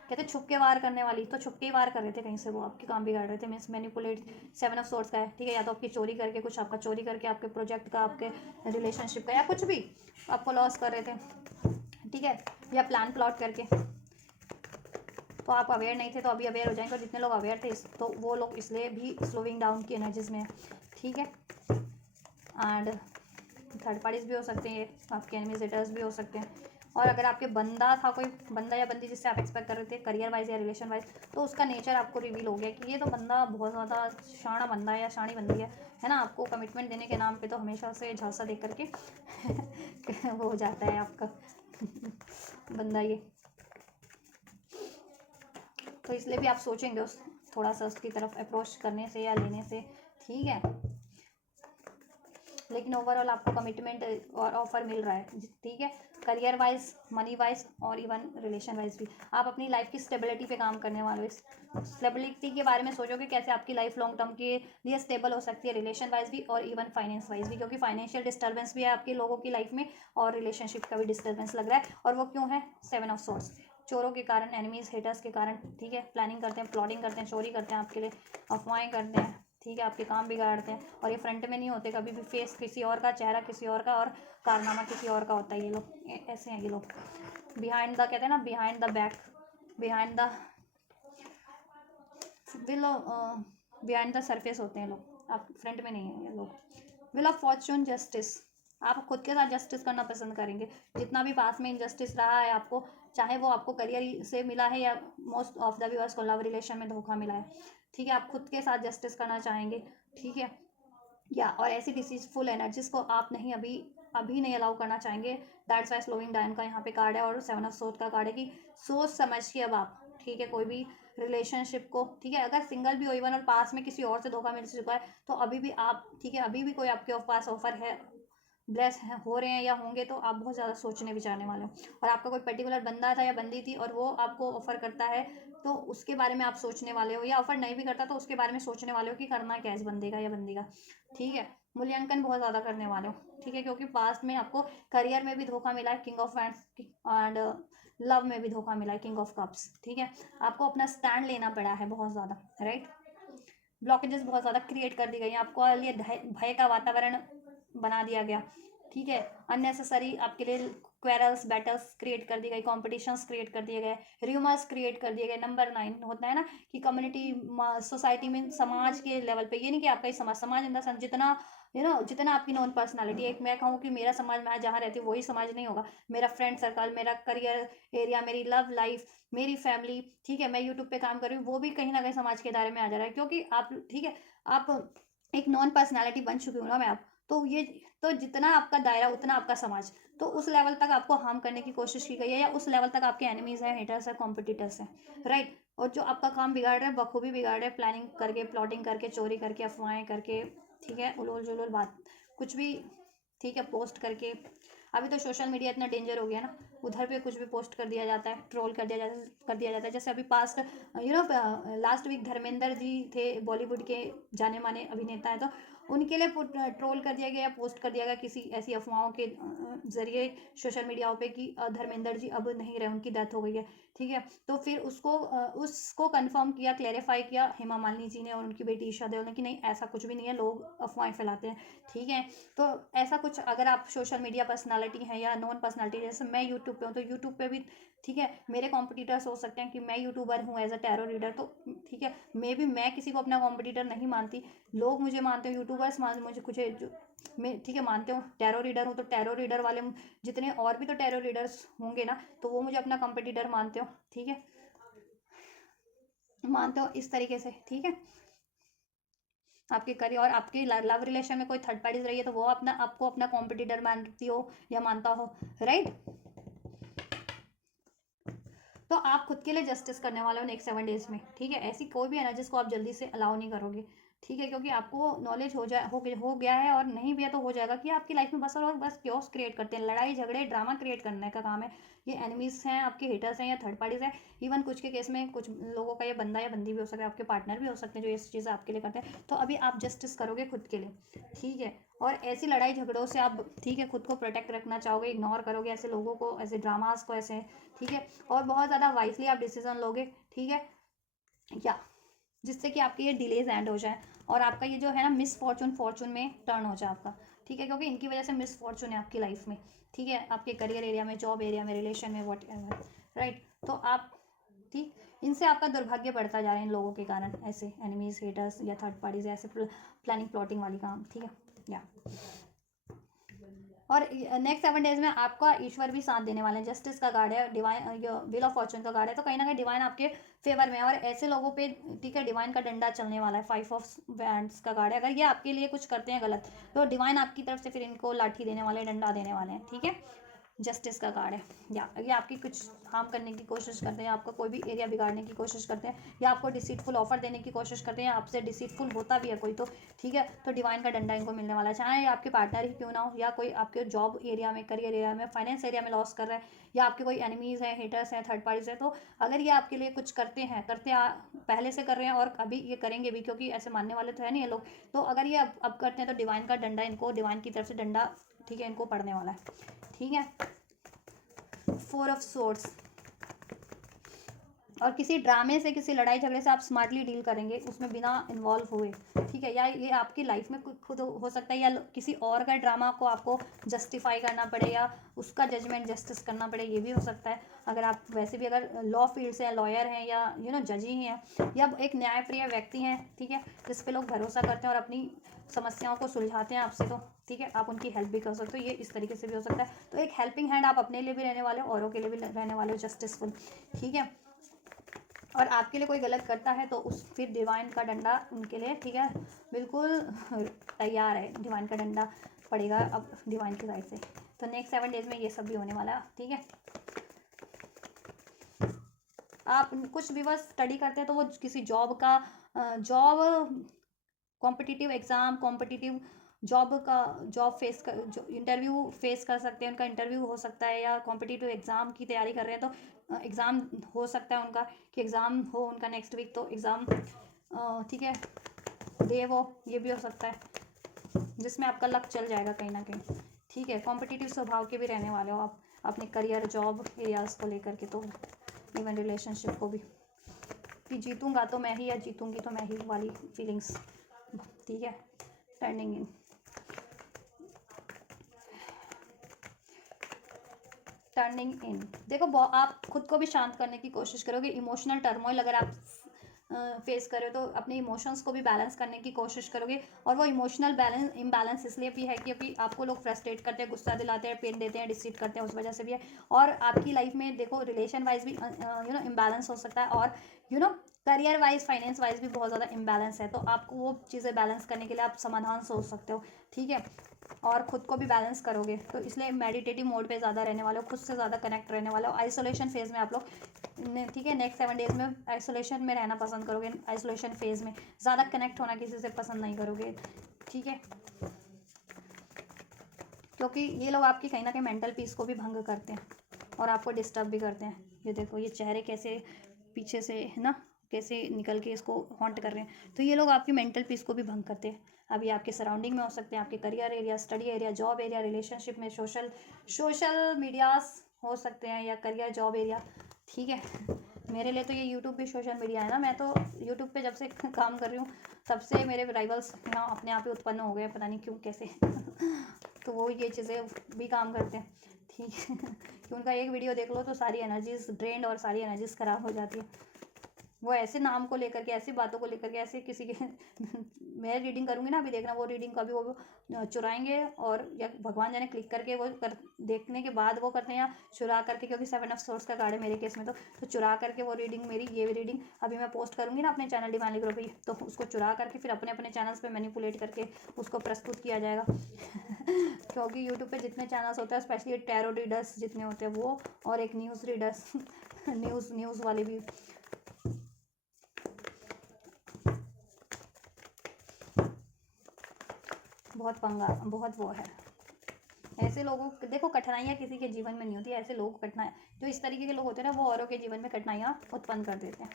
कहते छुप के वार करने वाली, तो छुप के ही वार कर रहे थे कहीं से, वो आपके काम बिगाड़ रहे थे, मीन्स मैनिपुलेट 7 ऑफ सोर्स का है, ठीक है, या तो आपकी चोरी करके कुछ आपका चोरी करके आपके प्रोजेक्ट का, आपके रिलेशनशिप का, या कुछ भी आपको लॉस कर रहे थे, ठीक है, या प्लान प्लॉट करके, तो आप अवेयर नहीं थे तो अभी अवेयर हो जाएंगे, और जितने लोग अवेयर थे तो वो लोग इसलिए भी स्लोइंग डाउन की एनर्जीज में, ठीक है। एंड थर्ड पार्टीज भी हो सकते हैं, आपके एनिमीज हेटर्स भी हो सकते हैं, और अगर आपके बंदा था, कोई बंदा या बंदी जिससे आप एक्सपेक्ट कर रहे थे करियर वाइज या रिलेशन वाइज, तो उसका नेचर आपको रिवील हो गया कि ये तो बंदा बहुत ज़्यादा शाना बंदा है या शानी बंदी है ना, आपको कमिटमेंट देने के नाम पे तो हमेशा से झांसा दे करके वो हो जाता है आपका बंदा ये, तो इसलिए भी आप सोचेंगे उस थोड़ा सा उसकी तरफ अप्रोच करने से या लेने से, ठीक है। लेकिन ओवरऑल आपको कमिटमेंट और ऑफर मिल रहा है, ठीक है, करियर वाइज, मनी वाइज, और इवन रिलेशन वाइज भी आप अपनी लाइफ की स्टेबिलिटी पे काम करने वाले हो, इस स्टेबिलिटी के बारे में सोचोगे कैसे आपकी लाइफ लॉन्ग टर्म के लिए स्टेबल हो सकती है, रिलेशन वाइज भी और इवन फाइनेंस वाइज भी, क्योंकि फाइनेंशियल डिस्टर्बेंस भी है आपके लोगों की लाइफ में और रिलेशनशिप का भी डिस्टर्बेंस लग रहा है, और वो क्यों है 7 ऑफ सोर्स, चोरों के कारण, एनिमीज हेटर्स के कारण, ठीक है, प्लानिंग करते हैं, प्लॉटिंग करते हैं, चोरी करते हैं आपके लिए, अफवाहें करते हैं, ठीक है, आपके काम बिगाड़ते हैं। और ये फ्रंट में नहीं होते कभी भी, फेस किसी और का, चेहरा किसी और का और कारनामा किसी और का होता है। ये लोग ऐसे हैं ये लोग। बिहाइंड द, कहते हैं ना, behind the back, behind the will, behind the surface होते हैं लोग, आप फ्रंट में नहीं है ये लोग। विल ऑफ फॉर्चून, जस्टिस, आप खुद के साथ जस्टिस करना पसंद करेंगे। जितना भी पास में इनजस्टिस रहा है आपको, चाहे वो आपको करियर से मिला है या मोस्ट ऑफ द व्यूअर्स को लव रिलेशन में धोखा मिला है, ठीक है, आप खुद के साथ जस्टिस करना चाहेंगे, ठीक है, या और ऐसी डिसीजफुल एनर्जीज को आप नहीं अभी नहीं अलाउ करना चाहेंगे। दैट्स वाई स्लोइंग डाउन का यहाँ पे कार्ड है और 7 ऑफ सोर्ड का कार्ड है कि सोच समझ के अब आप, ठीक है, कोई भी रिलेशनशिप को, ठीक है, अगर सिंगल भी हो इवन और पास में किसी और से धोखा मिल चुका है तो अभी भी आप, ठीक है, अभी भी कोई आपके पास ऑफर है, ब्लेस हो रहे हैं या होंगे, तो आप बहुत ज़्यादा सोचने विचारने वाले हो। और आपका कोई पर्टिकुलर बंदा था या बंदी थी और वो आपको ऑफर करता है तो उसके बारे में आप सोचने वाले हो, या ऑफर नहीं भी करता तो उसके बारे में सोचने वाले हो कि करना क्या है इस बंदे का या बंदी का, ठीक है, मूल्यांकन बहुत ज़्यादा करने वाले हो, ठीक है, क्योंकि पास्ट में आपको करियर में भी धोखा मिला है, king of wands, and love में भी धोखा मिला है, किंग ऑफ कप्स, ठीक है, आपको अपना स्टैंड लेना पड़ा है बहुत ज़्यादा, राइट। ब्लॉकेजेस बहुत ज़्यादा क्रिएट कर दी गई, आपको लिए भय का वातावरण बना दिया गया, ठीक है, अननेसेसरी आपके लिए क्वेरल्स, बैटल्स क्रिएट कर दी गई, कॉम्पिटिशन्स क्रिएट कर दिए गए, र्यूमर्स क्रिएट कर दिए गए। नंबर 9 होता है ना कि कम्युनिटी, सोसाइटी में, समाज के लेवल पे, ये नहीं कि आपका ही समाज, समाज इन द सेंस जितना जितना आपकी नॉन पर्सनालिटी, एक मैं कहूँ कि मेरा समाज, मैं जहाँ रहती हूँ वही समाज नहीं होगा, मेरा फ्रेंड सर्कल, मेरा करियर एरिया, मेरी लव लाइफ, मेरी फैमिली, ठीक है, मैं यूट्यूब पे काम कर रही हूँ, वो भी कहीं ना कहीं समाज के दायरे में आ जा रहा है, क्योंकि आप, ठीक है, आप एक नॉन पर्सनालिटी बन चुकी हूँ ना मैं आप, तो ये, तो जितना आपका दायरा उतना आपका समाज, तो उस लेवल तक आपको हार्म करने की कोशिश की गई है, या उस लेवल तक आपके एनिमीज हैं, हेटर्स हैं, कॉम्पिटिटर्स हैं, राइट। और जो आपका काम बिगाड़ रहे हैं बखूबी बिगाड़ रहे हैं, प्लानिंग करके, प्लॉटिंग करके, चोरी करके, अफवाहें करके, ठीक है, उलोल जुलोल बात कुछ भी, ठीक है, पोस्ट करके। अभी तो सोशल मीडिया इतना डेंजर हो गया ना, उधर पे कुछ भी पोस्ट कर दिया जाता है, ट्रोल कर दिया जाता है। जैसे अभी past, last week Dharmendra ji थे, बॉलीवुड के जाने माने अभिनेता है, तो उनके लिए ट्रोल कर दिया गया, पोस्ट कर दिया गया किसी ऐसी अफवाहों के जरिए सोशल मीडिया पे कि धर्मेंद्र जी अब नहीं रहे, उनकी डेथ हो गई है, ठीक है। तो फिर उसको कंफर्म किया, क्लैरिफाई किया हेमा मालिनी जी ने और उनकी बेटी ईशा देओल ने कि नहीं, ऐसा कुछ भी नहीं है, लोग अफवाहें फैलाते हैं, ठीक है। तो ऐसा कुछ, अगर आप सोशल मीडिया पर्सनालिटी हैं या नॉन पर्सनालिटी, जैसे मैं यूट्यूब पे हूँ, तो यूट्यूब पे भी, ठीक है, मेरे कॉम्पिटिटर्स हो सकते हैं कि मैं यूट्यूबर हूँ एज अ टैरो रीडर, तो ठीक है, मे भी मैं किसी को अपना कॉम्पिटिटर नहीं मानती, लोग मुझे मानते हैं, यूट्यूबर्स मुझे कुछ जो मैं, ठीक है, मानते हो टैरो रीडर हूँ, तो टैरो रीडर वाले जितने और भी तो टैरो रीडर्स होंगे ना, तो वो मुझे अपना कॉम्पिटिटर मानते हो, ठीक है, मानते हो इस तरीके से, ठीक है। आपके करियर और आपकी लव रिलेशन में कोई थर्ड पार्टीज रही है तो वो आपको अपना कॉम्पिटिटर मानती हो या मानता हो, राइट। तो आप खुद के लिए जस्टिस करने वाले हो नेक्स्ट 7 डेज में, ठीक है, ऐसी कोई भी एनर्जीज को आप जल्दी से अलाउ नहीं करोगे, ठीक है, क्योंकि आपको नॉलेज हो गया है, और नहीं भी है तो हो जाएगा कि आपकी लाइफ में बस और बस क्योस क्रिएट करते हैं, लड़ाई झगड़े ड्रामा क्रिएट करने का काम है। ये एनिमीज हैं, आपके हेटर्स हैं या थर्ड पार्टीज हैं, इवन कुछ के केस में कुछ लोगों का ये बंदा या बंदी भी हो सकता है, आपके पार्टनर भी हो सकते हैं जो ये चीज़ आपके लिए करते हैं। तो अभी आप जस्टिस करोगे खुद के लिए, ठीक है, और ऐसी लड़ाई झगड़ों से आप, ठीक है, खुद को प्रोटेक्ट रखना चाहोगे, इग्नोर करोगे ऐसे लोगों को, ऐसे ड्रामास को, ऐसे, ठीक है, और बहुत ज़्यादा वाइसली आप डिसीजन लोगे, ठीक है, या जिससे कि आपके ये डिलेज एंड हो जाए और आपका ये जो है ना मिस फॉर्चून फॉर्चून में टर्न हो जाए आपका, ठीक है, क्योंकि इनकी वजह से मिस फॉर्चून है आपकी लाइफ में, ठीक है, आपके करियर एरिया में, जॉब एरिया में, रिलेशन में, वॉट एवर, राइट। तो आप, ठीक, इनसे आपका दुर्भाग्य बढ़ता जा रहा है इन लोगों के कारण, ऐसे एनिमीज, हेटर्स या थर्ड पार्टीज, ऐसे प्लानिंग प्लॉटिंग वाली काम, ठीक है, या और नेक्स्ट 7 डेज में आपका ईश्वर भी साथ देने वाले हैं, जस्टिस का कार्ड है, डिवाइन, व्हील ऑफ फॉर्चून का कार्ड है, तो कहीं ना कहीं डिवाइन आपके फेवर में है, और ऐसे लोगों पे, ठीक है, डिवाइन का डंडा चलने वाला है। 5 ऑफ वैंड्स का कार्ड है, अगर ये आपके लिए कुछ करते हैं गलत तो डिवाइन आपकी तरफ से फिर इनको लाठी देने वाले, डंडा देने वाले हैं, ठीक है, जस्टिस का कार्ड है। या ये आपकी कुछ हार्म करने की कोशिश करते हैं, आपका कोई भी एरिया बिगाड़ने की कोशिश करते हैं, या आपको डिसीटफुल ऑफर देने की कोशिश करते हैं, आपसे डिसीटफुल होता भी है कोई तो, ठीक है, तो डिवाइन का डंडा इनको मिलने वाला है, चाहे आपके पार्टनर ही क्यों ना हो, या कोई आपके जॉब एरिया में, करियर एरिया में, फाइनेंस एरिया में लॉस कर रहा है, या आपके कोई एनिमीज हैं, हेटर्स हैं, थर्ड पार्टीज हैं, तो अगर ये आपके लिए कुछ पहले से कर रहे हैं और अभी ये करेंगे भी, क्योंकि ऐसे मानने वाले तो है नहीं ये लोग, तो अगर ये अब करते हैं तो डिवाइन का डंडा इनको, डिवाइन की तरफ से डंडा, ठीक है, इनको पड़ने वाला है, ठीक है। 4 ऑफ सोर्ड्स, और किसी ड्रामे से, किसी लड़ाई झगड़े से आप स्मार्टली डील करेंगे, उसमें बिना इन्वॉल्व हुए, ठीक है। या ये आपकी लाइफ में खुद हो सकता है, या किसी और का ड्रामा को आपको जस्टिफाई करना पड़े, या उसका जजमेंट जस्टिस करना पड़े, ये भी हो सकता है। अगर आप वैसे भी अगर लॉ फील्ड से लॉयर हैं, या जज ही हैं, या एक न्यायप्रिय व्यक्ति हैं, ठीक है, जिस पे लोग भरोसा करते हैं और अपनी समस्याओं को सुलझाते हैं आपसे, तो ठीक है, आप उनकी हेल्प भी कर सकते हो। ये इस तरीके से भी हो सकता है। तो एक हेल्पिंग हैंड आप अपने लिए भी रहने वाले हो, औरों के लिए भी रहने वाले हो, जस्टिसफुल, ठीक है। और आपके लिए कोई गलत करता है तो उस फिर डिवाइन का डंडा उनके लिए, ठीक है, बिल्कुल तैयार है। डिवाइन का डंडा पड़ेगा अब डिवाइन की साइड से। तो नेक्स्ट 7 डेज में ये सब भी होने वाला है, ठीक है। आप कुछ भी बस स्टडी करते हैं तो वो किसी जॉब का, job, competitive exam, competitive job face कर, जो इंटरव्यू फेस कर सकते हैं, उनका इंटरव्यू हो सकता है, या कॉम्पिटिटिव एग्ज़ाम की तैयारी कर रहे हैं तो एग्ज़ाम हो सकता है उनका, कि एग्ज़ाम हो उनका नेक्स्ट वीक, तो एग्ज़ाम, ठीक है, दे वो, ये भी हो सकता है, जिसमें आपका लक चल जाएगा कहीं ना कहीं, ठीक है। कॉम्पिटिटिव स्वभाव के भी रहने वाले हो आप अपने करियर, जॉब एरियाज़ को लेकर के, तो इवन रिलेशनशिप को भी, कि जीतूंगा तो मैं ही, या जीतूंगी तो मैं ही वाली फीलिंग्स, ठीक है। टर्निंग इन, टर्निंग इन, देखो आप खुद को भी शांत करने की कोशिश करोगे। इमोशनल टर्मोइल अगर आप फेस करो तो अपने इमोशंस को भी बैलेंस करने की कोशिश करोगे। और वो इमोशनल बैलेंस इम्बैलेंस इसलिए भी है क्योंकि आपको लोग फ्रस्ट्रेट करते हैं, गुस्सा दिलाते हैं, पेन देते हैं, डिसीट करते हैं, उस वजह से भी है। और आपकी लाइफ में देखो रिलेशन वाइज भी इम्बैलेंस हो सकता है, और करियर वाइज, फाइनेंस वाइज भी बहुत ज़्यादा इम्बैलेंस है। तो आपको वो चीज़ें बैलेंस करने के लिए आप समाधान सोच सकते हो, ठीक है। और खुद को भी बैलेंस करोगे, तो इसलिए मेडिटेटिव मोड पे ज़्यादा रहने वाले हो, खुद से ज़्यादा कनेक्ट रहने वाले हो। आइसोलेशन फेज में आप लोग, ठीक है, नेक्स्ट 7 डेज में आइसोलेशन में रहना पसंद करोगे। आइसोलेशन फेज में ज़्यादा कनेक्ट होना किसी से पसंद नहीं करोगे, ठीक है, क्योंकि ये लोग आपकी कहीं ना कहीं मेंटल पीस को भी भंग करते हैं और आपको डिस्टर्ब भी करते हैं। ये देखो ये चेहरे कैसे पीछे से है ना, कैसे निकल के इसको हॉन्ट कर रहे हैं। तो ये लोग आपकी मेंटल पीस को भी भंग करते हैं। अभी आपके सराउंडिंग में हो सकते हैं, आपके career area, study area, job area, relationship में, सोशल मीडियाज हो सकते हैं, या करियर जॉब एरिया, ठीक है। मेरे लिए तो ये यूट्यूब भी सोशल मीडिया है ना। मैं तो यूट्यूब पे जब से काम कर रही हूँ तब से मेरे राइवल्स यहाँ अपने आप ही उत्पन्न हो गए, पता नहीं क्यों कैसे तो वो ये चीज़ें भी काम करते हैं, ठीक है कि उनका एक वीडियो देख लो तो सारी एनर्जीज ड्रेन्ड और सारी एनर्जीज खराब हो जाती है। वो ऐसे नाम को लेकर के, ऐसी बातों को लेकर के, ऐसे किसी के मैं रीडिंग करूँगी ना, अभी देखना वो रीडिंग का भी वो चुराएंगे, और या भगवान जाने क्लिक करके वो कर देखने के बाद वो करते हैं, या चुरा करके, क्योंकि 7 ऑफ सोर्स का कार्ड है मेरे केस में, तो चुरा करके वो रीडिंग, मेरी ये रीडिंग अभी मैं पोस्ट करूँगी ना अपने चैनल डिवाइनली ग्रो पे, तो उसको चुरा करके फिर अपने अपने चैनल्स पे मैनिपुलेट करके उसको प्रस्तुत किया जाएगा क्योंकि यूट्यूब पे जितने चैनल्स होते हैं, स्पेशली टैरो रीडर्स जितने होते हैं वो, और एक न्यूज़ रीडर्स न्यूज़ वाले भी, बहुत पंगा, बहुत वो है। ऐसे लोगों देखो, कठिनाइयाँ किसी के जीवन में नहीं होती, ऐसे लोग कठिनाई, जो इस तरीके के लोग होते हैं ना, वो औरों के जीवन में कठिनाइयाँ उत्पन्न कर देते हैं।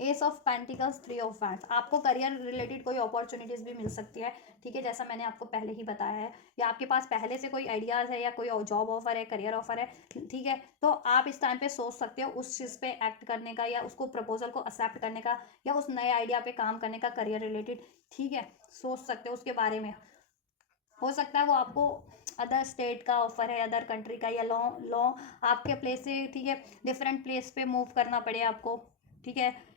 S of pentacles, 3 of wands, आपको करियर रिलेटेड कोई अपॉर्चुनिटीज़ भी मिल सकती है, ठीक है, जैसा मैंने आपको पहले ही बताया है। या आपके पास पहले से कोई आइडियाज़ है, या कोई जॉब ऑफर है, करियर ऑफर है, ठीक है, तो आप इस टाइम पे सोच सकते हो उस चीज़ पे एक्ट करने का, या उसको प्रपोजल को एक्सेप्ट करने का, या उस नए आइडिया पे काम करने का, करियर रिलेटेड, ठीक है, सोच सकते हो उसके बारे में। हो सकता है वो आपको अदर स्टेट का ऑफर है, अदर कंट्री का, या लॉ लॉ आपके प्लेस से, ठीक है, डिफरेंट प्लेस पे मूव करना पड़े आपको, ठीक है।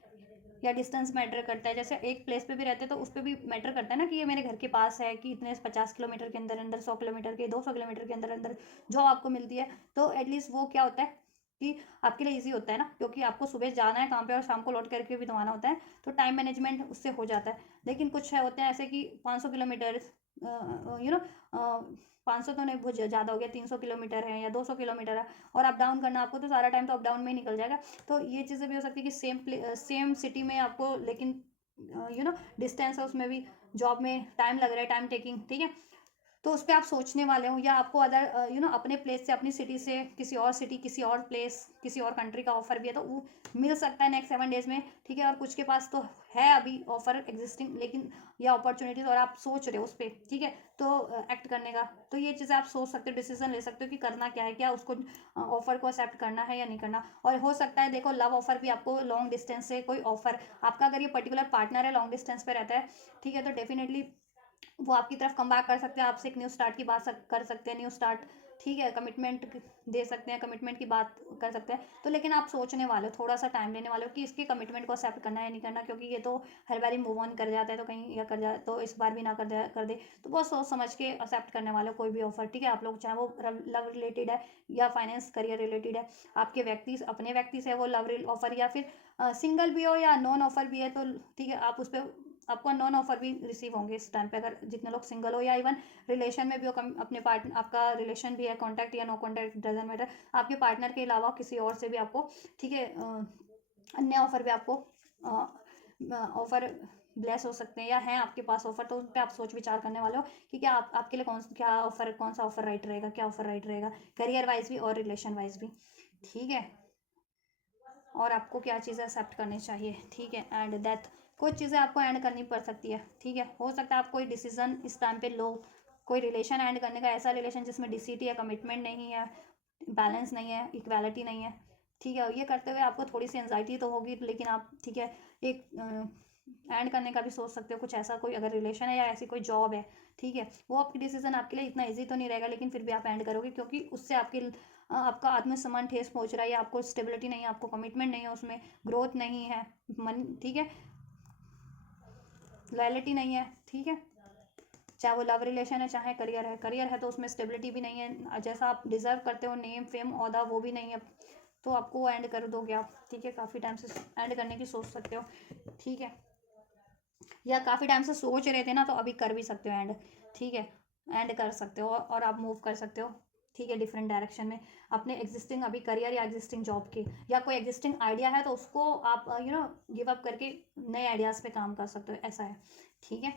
या डिस्टेंस मैटर करता है, जैसे एक प्लेस पे भी रहते हैं तो उस पर भी मैटर करता है ना, कि ये मेरे घर के पास है, कि इतने 50 किलोमीटर के अंदर अंदर, 100 किलोमीटर के, 200 किलोमीटर के अंदर अंदर जॉब आपको मिलती है, तो एटलीस्ट वो क्या होता है कि आपके लिए इजी होता है ना, क्योंकि आपको सुबह जाना है काम पे और शाम को लौट करके भी तो आना होता है, तो टाइम मैनेजमेंट उससे हो जाता है। लेकिन कुछ है होते हैं ऐसे कि 500 किलोमीटर, 500 तो नहीं, बहुत ज़्यादा हो गया, 300 किलोमीटर है या 200 किलोमीटर है, और अप डाउन करना आपको, तो सारा टाइम तो अप डाउन में ही निकल जाएगा। तो ये चीज़ें भी हो सकती है कि सेम सिटी में आपको, लेकिन डिस्टेंस है उसमें भी, जॉब में टाइम लग रहा है, टाइम टेकिंग, ठीक है। तो उस पे आप सोचने वाले हो, या आपको अदर अपने प्लेस से, अपनी सिटी से किसी और सिटी, किसी और प्लेस, किसी और कंट्री का ऑफर भी है, तो वो मिल सकता है नेक्स्ट 7 डेज़ में, ठीक है। और कुछ के पास तो है अभी ऑफर एग्जिस्टिंग, लेकिन ये अपॉर्चुनिटीज़, और आप सोच रहे हो उस पर, ठीक है, तो एक्ट करने का। तो ये चीज़ें आप सोच सकते हो, डिसीजन ले सकते हो कि करना क्या है, क्या उसको ऑफर को एक्सेप्ट करना है या नहीं करना। और हो सकता है देखो, लव ऑफर भी आपको लॉन्ग डिस्टेंस से कोई ऑफर, आपका अगर ये पर्टिकुलर पार्टनर है, लॉन्ग डिस्टेंस पे रहता है, ठीक है, तो डेफिनेटली वो आपकी तरफ कम बैक कर सकते हैं, आपसे एक न्यू स्टार्ट की बात कर सकते हैं, न्यू स्टार्ट, ठीक है, कमिटमेंट दे सकते हैं, कमिटमेंट की बात कर सकते हैं। तो लेकिन आप सोचने वाले हो, थोड़ा सा टाइम लेने वाले हो कि इसकी कमिटमेंट को एक्सेप्ट करना है या नहीं करना, क्योंकि ये तो हर बार ही मूव ऑन कर जाता है, तो कहीं या कर जाए तो इस बार भी ना कर दे। तो बहुत सोच समझ के एक्सेप्ट करने वाले हो कोई भी ऑफर, ठीक है। आप लोग चाहे वो लव रिलेटेड है या फाइनेंस करियर रिलेटेड है, आपके व्यक्ति, अपने व्यक्ति से वो लव ऑफर, या फिर सिंगल भी हो या नॉन ऑफर भी है, तो ठीक है, आप उस पर, आपको नॉन ऑफर भी रिसीव होंगे इस टाइम पे, अगर जितने लोग सिंगल हो या इवन रिलेशन में भी हो, अपने पार्टनर, आपका रिलेशन भी है, कॉन्टैक्ट या नो कॉन्टैक्ट डजंट मैटर, आपके पार्टनर के अलावा किसी और से भी आपको, ठीक है, अन्य ऑफर भी आपको ऑफर ब्लेस हो सकते हैं, या हैं आपके पास ऑफर, तो उन पर आप सोच विचार करने वाले हो कि क्या आपके लिए कौन सा ऑफर राइट रहेगा, क्या ऑफर राइट रहेगा, करियर वाइज भी और रिलेशन वाइज भी, ठीक है। और आपको क्या चीज़ें एक्सेप्ट करनी चाहिए, ठीक है। एंड दैट, कुछ चीज़ें आपको एंड करनी पड़ सकती है, ठीक है। हो सकता है आप कोई डिसीजन इस टाइम पे लो, कोई रिलेशन एंड करने का, ऐसा रिलेशन जिसमें डिसीट या कमिटमेंट नहीं है, बैलेंस नहीं है, इक्वालिटी नहीं है, ठीक है। ये करते हुए आपको थोड़ी सी एंजाइटी तो होगी, लेकिन आप, ठीक है, एक एंड करने का भी सोच सकते हो, कुछ ऐसा कोई अगर रिलेशन है या ऐसी कोई जॉब है, ठीक है, वो आपकी डिसीजन आपके लिए इतना ईजी तो नहीं रहेगा, लेकिन फिर भी आप एंड करोगे, क्योंकि उससे आपका आत्मसम्मान ठेस पहुंच रहा है, या आपको स्टेबिलिटी नहीं है, आपको कमिटमेंट नहीं है, उसमें ग्रोथ नहीं है, मन, ठीक है, लॉयल्टी नहीं है, ठीक है। चाहे वो लव रिलेशन है, चाहे करियर है तो उसमें स्टेबिलिटी भी नहीं है, जैसा आप डिजर्व करते हो, नेम फेम ओहदा, वो भी नहीं है, तो आपको वो एंड कर दोगे आप, ठीक है। काफ़ी टाइम से एंड करने की सोच सकते हो, ठीक है, या काफ़ी टाइम से सोच रहे थे ना, तो अभी कर भी सकते हो एंड, ठीक है, एंड कर सकते हो, और आप मूव कर सकते हो, ठीक है, डिफरेंट डायरेक्शन में, अपने एग्जिस्टिंग अभी करियर या एग्जिस्टिंग जॉब के, या कोई एग्जिस्टिंग आइडिया है तो उसको आप गिव अप करके नए आइडियाज़ पे काम कर सकते हो, ऐसा है, ठीक है।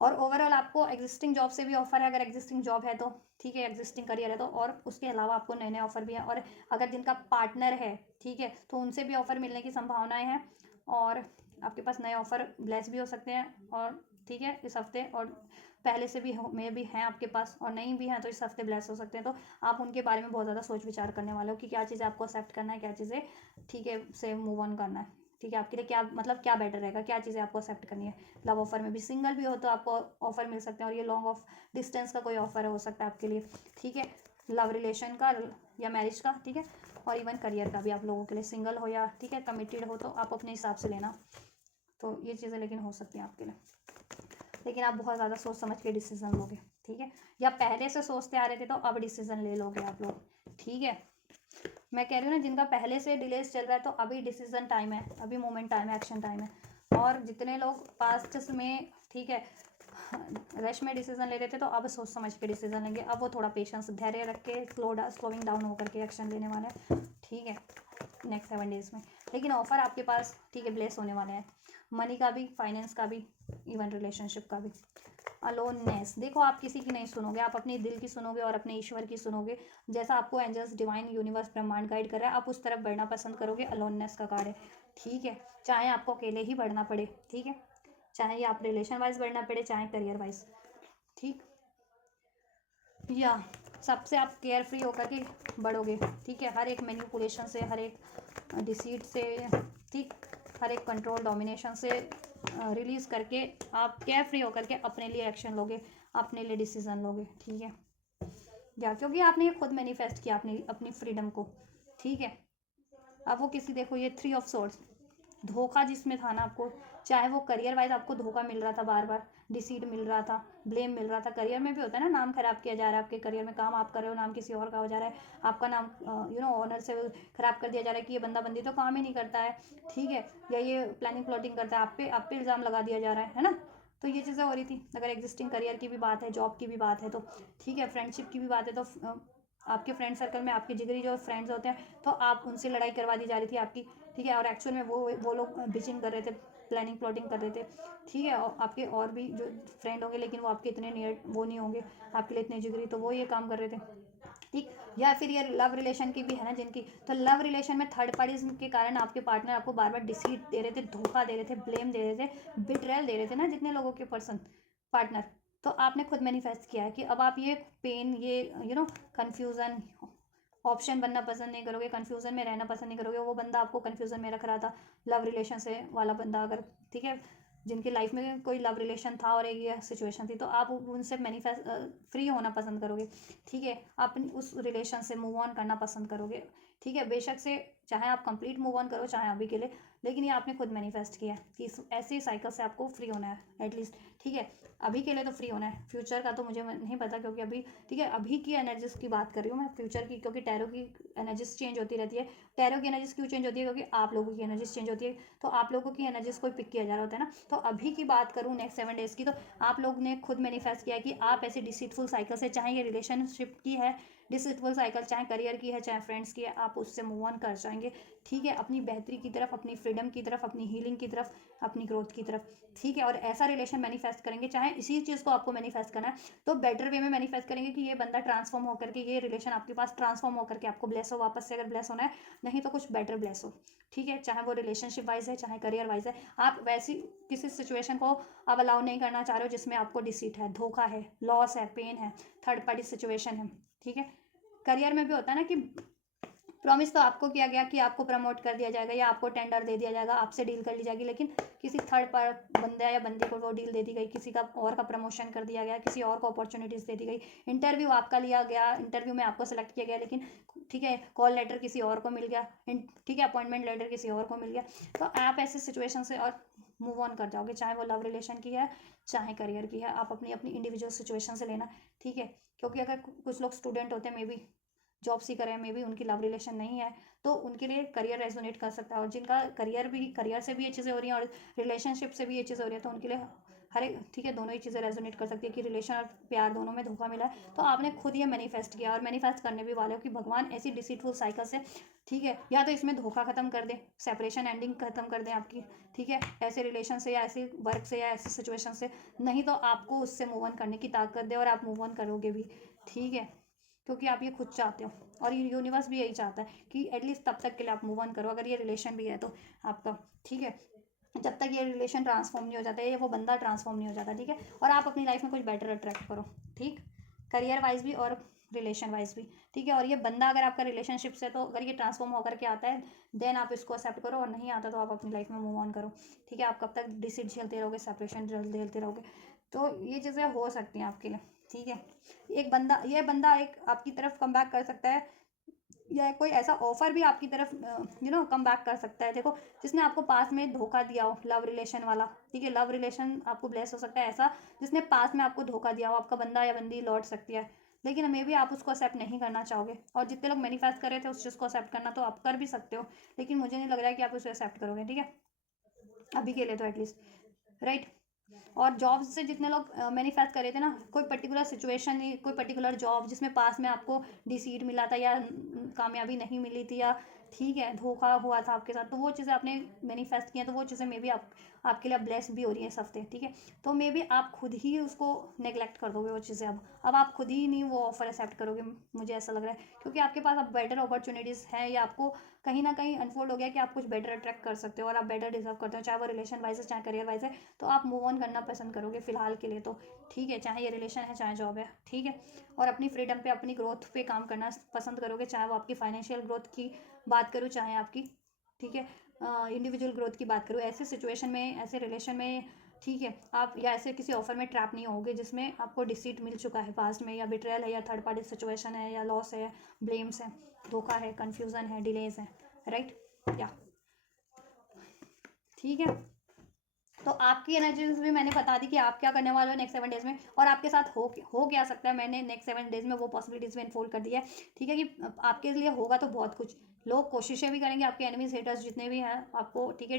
और ओवरऑल आपको एग्जिस्टिंग जॉब से भी ऑफर है, अगर एग्जिस्टिंग जॉब है तो, ठीक है, एग्जिस्टिंग करियर है तो, और उसके अलावा आपको नए नए ऑफर भी हैं, और अगर जिनका पार्टनर है, ठीक है, तो उनसे भी ऑफर मिलने की संभावनाएं हैं, और आपके पास नए ऑफर ब्लेस भी हो सकते हैं, और ठीक है, इस हफ्ते, और पहले से भी में भी हैं आपके पास, और नहीं भी हैं तो इस हफ्ते ब्लेस हो सकते हैं, तो आप उनके बारे में बहुत ज़्यादा सोच विचार करने वाले हो कि क्या चीज़ें आपको एक्सेप्ट करना है, क्या चीज़ें, ठीक है, से मूव ऑन करना है, ठीक है। आपके लिए क्या, मतलब क्या बेटर रहेगा, क्या चीज़ें आपको एक्सेप्ट करनी है। लव ऑफर में भी, सिंगल भी हो तो आपको ऑफर मिल सकते हैं, और ये लॉन्ग ऑफ डिस्टेंस का कोई ऑफर हो सकता है आपके लिए, ठीक है, लव रिलेशन का या मैरिज का, ठीक है, और इवन करियर का भी आप लोगों के लिए, सिंगल हो या, ठीक है, कमिटेड हो, तो आप अपने हिसाब से लेना। तो ये चीज़ें लेकिन हो सकती हैं आपके लिए, लेकिन आप बहुत ज़्यादा सोच समझ के डिसीजन लोगे, ठीक है, या पहले से सोचते आ रहे थे तो अब डिसीजन ले लोगे आप लोग, ठीक है। मैं कह रही हूँ ना, जिनका पहले से डिलेस चल रहा है तो अभी डिसीजन टाइम है, अभी मोमेंट टाइम है, एक्शन टाइम है, और जितने लोग पास्ट में, ठीक है, रश में डिसीजन ले रहे थे तो अब सोच समझ के डिसीजन लेंगे, अब वो थोड़ा पेशेंस, धैर्य रख के स्लोइंग डाउन होकर के एक्शन लेने वाले हैं, ठीक है, नेक्स्ट 7 डेज में। लेकिन ऑफर आपके पास, ठीक है, ब्लेस होने वाले हैं, मनी का भी, फाइनेंस का भी, इवन रिलेशनशिप का भी। अलोननेस, देखो आप किसी की नहीं सुनोगे, आप अपने दिल की सुनोगे और अपने ईश्वर की सुनोगे, जैसा आपको एंजल्स, डिवाइन यूनिवर्स, ब्रह्मांड गाइड कर रहा है, आप उस तरफ बढ़ना पसंद करोगे। अलोननेस का कार्ड है, ठीक है, चाहे आपको अकेले ही बढ़ना पड़े, ठीक है, चाहे ये आप रिलेशन वाइज बढ़ना पड़े, चाहे करियर वाइज, ठीक, या सबसे आप केयर फ्री होकर के बढ़ोगे, ठीक है, हर एक मैनिपुलेशन से, हर एक डिसीट से, ठीक, हर एक कंट्रोल डोमिनेशन से रिलीज़ करके आप केयर फ्री होकर के अपने लिए एक्शन लोगे, अपने लिए डिसीजन लोगे, ठीक है, या क्योंकि आपने ये खुद मैनिफेस्ट किया अपनी फ्रीडम को, ठीक है। अब वो किसी, देखो ये 3 ऑफ सोर्ड्स, धोखा जिसमें था ना आपको, चाहे वो करियर वाइज आपको धोखा मिल रहा था, बार बार डिसीट मिल रहा था, ब्लेम मिल रहा था, करियर में भी होता है ना, नाम खराब किया जा रहा है आपके करियर में, काम आप कर रहे हो, नाम किसी और का हो जा रहा है, आपका नाम ऑनर से खराब कर दिया जा रहा है कि ये बंदा बंदी तो काम ही नहीं करता है, ठीक है, या ये प्लानिंग प्लॉटिंग करता है, आप पे इल्ज़ाम लगा दिया जा रहा है ना। तो ये चीज़ें हो रही थी, अगर एग्जिस्टिंग करियर की भी बात है, जॉब की भी बात है तो, ठीक है, फ्रेंडशिप की भी बात है तो आपके फ्रेंड सर्कल में आपके जिगरी जो फ्रेंड्स होते हैं, तो आप उनसे लड़ाई करवा दी जा रही थी आपकी, ठीक है, और एक्चुअल में वो लोग बिचिंग कर रहे थे, प्लानिंग प्लॉटिंग कर रहे थे, ठीक है, और आपके और भी जो फ्रेंड होंगे लेकिन वो आपके इतने नियर वो नहीं होंगे आपके लिए इतने जिगरी, तो वो ये काम कर रहे थे, ठीक। या फिर ये लव रिलेशन की भी है ना जिनकी, तो लव रिलेशन में थर्ड पार्टीज के कारण आपके पार्टनर आपको बार बार डिसीट दे रहे थे, धोखा दे रहे थे, ब्लेम दे रहे थे, बिट्रेयल दे रहे थे ना जितने लोगों के पर्सन पार्टनर, तो आपने खुद मैनिफेस्ट किया है कि अब आप ये पेन, ये कन्फ्यूज़न, ऑप्शन बनना पसंद नहीं करोगे, कन्फ्यूज़न में रहना पसंद नहीं करोगे। वो बंदा आपको कन्फ्यूज़न में रख रहा था, लव रिलेशन से वाला बंदा अगर, ठीक है, जिनकी लाइफ में कोई लव रिलेशन था और एक ये सिचुएशन थी, तो आप उनसे मैनिफेस्ट फ्री होना पसंद करोगे, ठीक है, आप उस रिलेशन से मूव ऑन करना पसंद करोगे, ठीक है, बेशक से चाहे आप कंप्लीट मूव ऑन करो चाहे अभी के लिए, लेकिन ये आपने खुद मैनिफेस्ट किया कि ऐसे साइकिल से आपको फ्री होना है एटलीस्ट, ठीक है, अभी के लिए तो फ्री होना है, फ्यूचर का तो मुझे नहीं पता क्योंकि अभी, ठीक है, अभी की एनर्जीज की बात कर रही हूँ मैं, फ्यूचर की क्योंकि टैरो की एनर्जीज चेंज होती रहती है। टैरो की एनर्जीज क्यों चेंज होती है? क्योंकि आप लोगों की एनर्जीज चेंज होती है, तो आप लोगों की एनर्जीज को पिक किया जा रहा होता है ना। तो अभी की बात करूँ नेक्स्ट 7 डेज की, तो आप लोग ने खुद मैनिफेस्ट किया कि आप ऐसे डिसीटफुल साइकिल से, चाहे ये रिलेशनशिप की है डिसीटफुल साइकिल, चाहे करियर की है, चाहे फ्रेंड्स की है, आप उससे मूव ऑन कर जाएंगे, ठीक है, अपनी बेहतरी की तरफ, अपनी फ्रीडम की तरफ, अपनी हीलिंग की तरफ, अपनी ग्रोथ की तरफ, ठीक है, और ऐसा रिलेशन मैनिफेस्ट करेंगे, चाहे इसी चीज़ को आपको मैनिफेस्ट करना है तो बेटर वे में मैनिफेस्ट करेंगे कि ये बंदा ट्रांसफॉर्म होकर के, ये रिलेशन आपके पास ट्रांसफॉर्म होकर के आपको ब्लेस हो वापस से, अगर ब्लेस होना है, नहीं तो कुछ बेटर ब्लेस हो, ठीक है, चाहे वो रिलेशनशिप वाइज है चाहे करियर वाइज है। आप वैसी किसी सिचुएशन को आप अलाउ नहीं करना चाह रहे हो जिसमें आपको डिसीट है, धोखा है, लॉस है, पेन है, थर्ड पार्टी सिचुएशन है, ठीक है। करियर में भी होता है ना कि प्रॉमिस तो आपको किया गया कि आपको प्रमोट कर दिया जाएगा या आपको टेंडर दे दिया जाएगा, आपसे डील कर ली जाएगी, लेकिन किसी थर्ड पर बंदा या बंदी को वो डील दे दी गई, किसी का और का प्रमोशन कर दिया गया, किसी और को अपॉर्चुनिटीज़ दे दी गई, इंटरव्यू आपका लिया गया, इंटरव्यू में आपको सेलेक्ट किया गया, लेकिन ठीक है कॉल लेटर किसी और को मिल गया, ठीक है, अपॉइंटमेंट लेटर किसी और को मिल गया, तो आप ऐसे सिचुएशन से और मूव ऑन कर जाओगे, चाहे वो लव रिलेशन की है चाहे करियर की है। आप अपनी अपनी इंडिविजुअल सिचुएशन से लेना, ठीक है, क्योंकि अगर कुछ लोग स्टूडेंट होते हैं, मे बी जॉब सीकर है, मे बी उनकी लव रिलेशन नहीं है, तो उनके लिए करियर रेजोनेट कर सकता है, और जिनका करियर से भी ये चीज़ें हो रही हैं और रिलेशनशिप से भी ये चीज़ें हो रही है, तो उनके लिए हर एक, ठीक है, दोनों ही चीज़ें रेजोनेट कर सकती है कि रिलेशन और प्यार दोनों में धोखा मिला है। तो आपने खुद ये मैनिफेस्ट किया और मैनिफेस्ट करने भी वाले हो कि भगवान ऐसी डिसीटफुल साइकिल से, ठीक है, या तो इसमें धोखा खत्म कर दें, सेपरेशन एंडिंग खत्म कर दें आपकी, ठीक है, ऐसे रिलेशन से या ऐसे वर्क से या ऐसे सिचुएशन से, नहीं तो आपको उससे मूव ऑन करने की ताकत दे और आप मूव ऑन करोगे भी, ठीक है, क्योंकि आप ये खुद चाहते हो और ये यूनिवर्स भी यही चाहता है कि एटलीस्ट तब तक के लिए आप मूव ऑन करो, अगर ये रिलेशन भी है तो आपका, ठीक है, जब तक ये रिलेशन ट्रांसफॉर्म नहीं हो जाता, ये वो बंदा ट्रांसफॉर्म नहीं हो जाता, ठीक है, और आप अपनी लाइफ में कुछ बेटर अट्रैक्ट करो, ठीक, करियर वाइज भी और रिलेशन वाइज भी, ठीक है, और ये बंदा अगर आपका रिलेशनशिप से, तो अगर ये ट्रांसफॉर्म होकर के आता है देन आप इसको एक्सेप्ट करो, और नहीं आता तो आप अपनी लाइफ में मूव ऑन करो, ठीक है, आप कब तक डिसीट झेलते रहोगे, सेपरेशन झेलते रहोगे, तो ये चीज़ें हो सकती हैं आपके लिए, ठीक है। ये बंदा एक आपकी तरफ कम बैक कर सकता है, या कोई ऐसा ऑफर भी आपकी तरफ कम बैक कर सकता है। देखो, जिसने आपको पास में धोखा दिया हो, लव रिलेशन वाला, ठीक है, लव रिलेशन आपको ब्लेस हो सकता है ऐसा, जिसने पास में आपको धोखा दिया हो, आपका बंदा या बंदी लौट सकती है, लेकिन मे भी आप उसको एक्सेप्ट नहीं करना चाहोगे, और जितने लोग मैनिफेस्ट कर रहे थे उस चीज़ को एक्सेप्ट करना, तो आप कर भी सकते हो, लेकिन मुझे नहीं लग रहा है कि आप उसे एक्सेप्ट करोगे, ठीक है, अभी के लिए तो एटलीस्ट, राइट। और जॉब से जितने लोग मैनिफेस्ट कर रहे थे ना, कोई पर्टिकुलर सिचुएशन, कोई पर्टिकुलर जॉब जिसमें पास में आपको डिसीट मिला था, या कामयाबी नहीं मिली थी, या ठीक है धोखा हुआ था आपके साथ, तो वो चीज़ें आपने मैनिफेस्ट की हैं, तो वो चीज़ें मे बी आपके लिए ब्लेस भी हो रही है इस हफ्ते, ठीक है, तो मे बी आप खुद ही उसको नेग्लेक्ट कर दोगे वो चीज़ें, अब आप खुद ही नहीं वो ऑफर एक्सेप्ट करोगे, मुझे ऐसा लग रहा है, क्योंकि आपके पास अब बेटर अपॉर्चुनिटीज़ हैं, या आपको कहीं ना कहीं अनफोल्ड हो गया कि आप कुछ बेटर अट्रैक्ट कर सकते हो और आप बेटर डिजर्व करते हो, चाहे वो रिलेशन वाइज है चाहे करियर वाइज है, तो आप मूव ऑन करना पसंद करोगे फिलहाल के लिए, तो ठीक है, चाहे ये रिलेशन है चाहे जॉब है, ठीक है, और अपनी फ्रीडम पे, अपनी ग्रोथ पे काम करना पसंद करोगे, चाहे वो आपकी फाइनेंशियल ग्रोथ की बात करूँ चाहे आपकी, ठीक है, इंडिविजुअल ग्रोथ की बात करूँ, ऐसे सिचुएशन में, ऐसे रिलेशन में, ठीक है, आप या ऐसे किसी ऑफर में ट्रैप नहीं होगे जिसमें आपको डिसीट मिल चुका है पास्ट में, या बिट्रेयल है, या थर्ड पार्टी सिचुएशन है, या लॉस है, ब्लेम्स है, धोखा है, कन्फ्यूज़न है, डिलेज है, राइट, या ठीक है। तो आपकी एनर्जीज भी मैंने बता दी कि आप क्या करने वाले हो नेक्स्ट 7 डेज में, और आपके साथ हो क्या सकता है, मैंने नेक्स्ट 7 डेज में वो पॉसिबिलिटीज में इन्फोल्ड कर दिया है, ठीक है, कि आपके लिए होगा तो बहुत कुछ, लोग कोशिशें भी करेंगे, आपके एनिमीज हेटर्स जितने भी हैं आपको, ठीक है,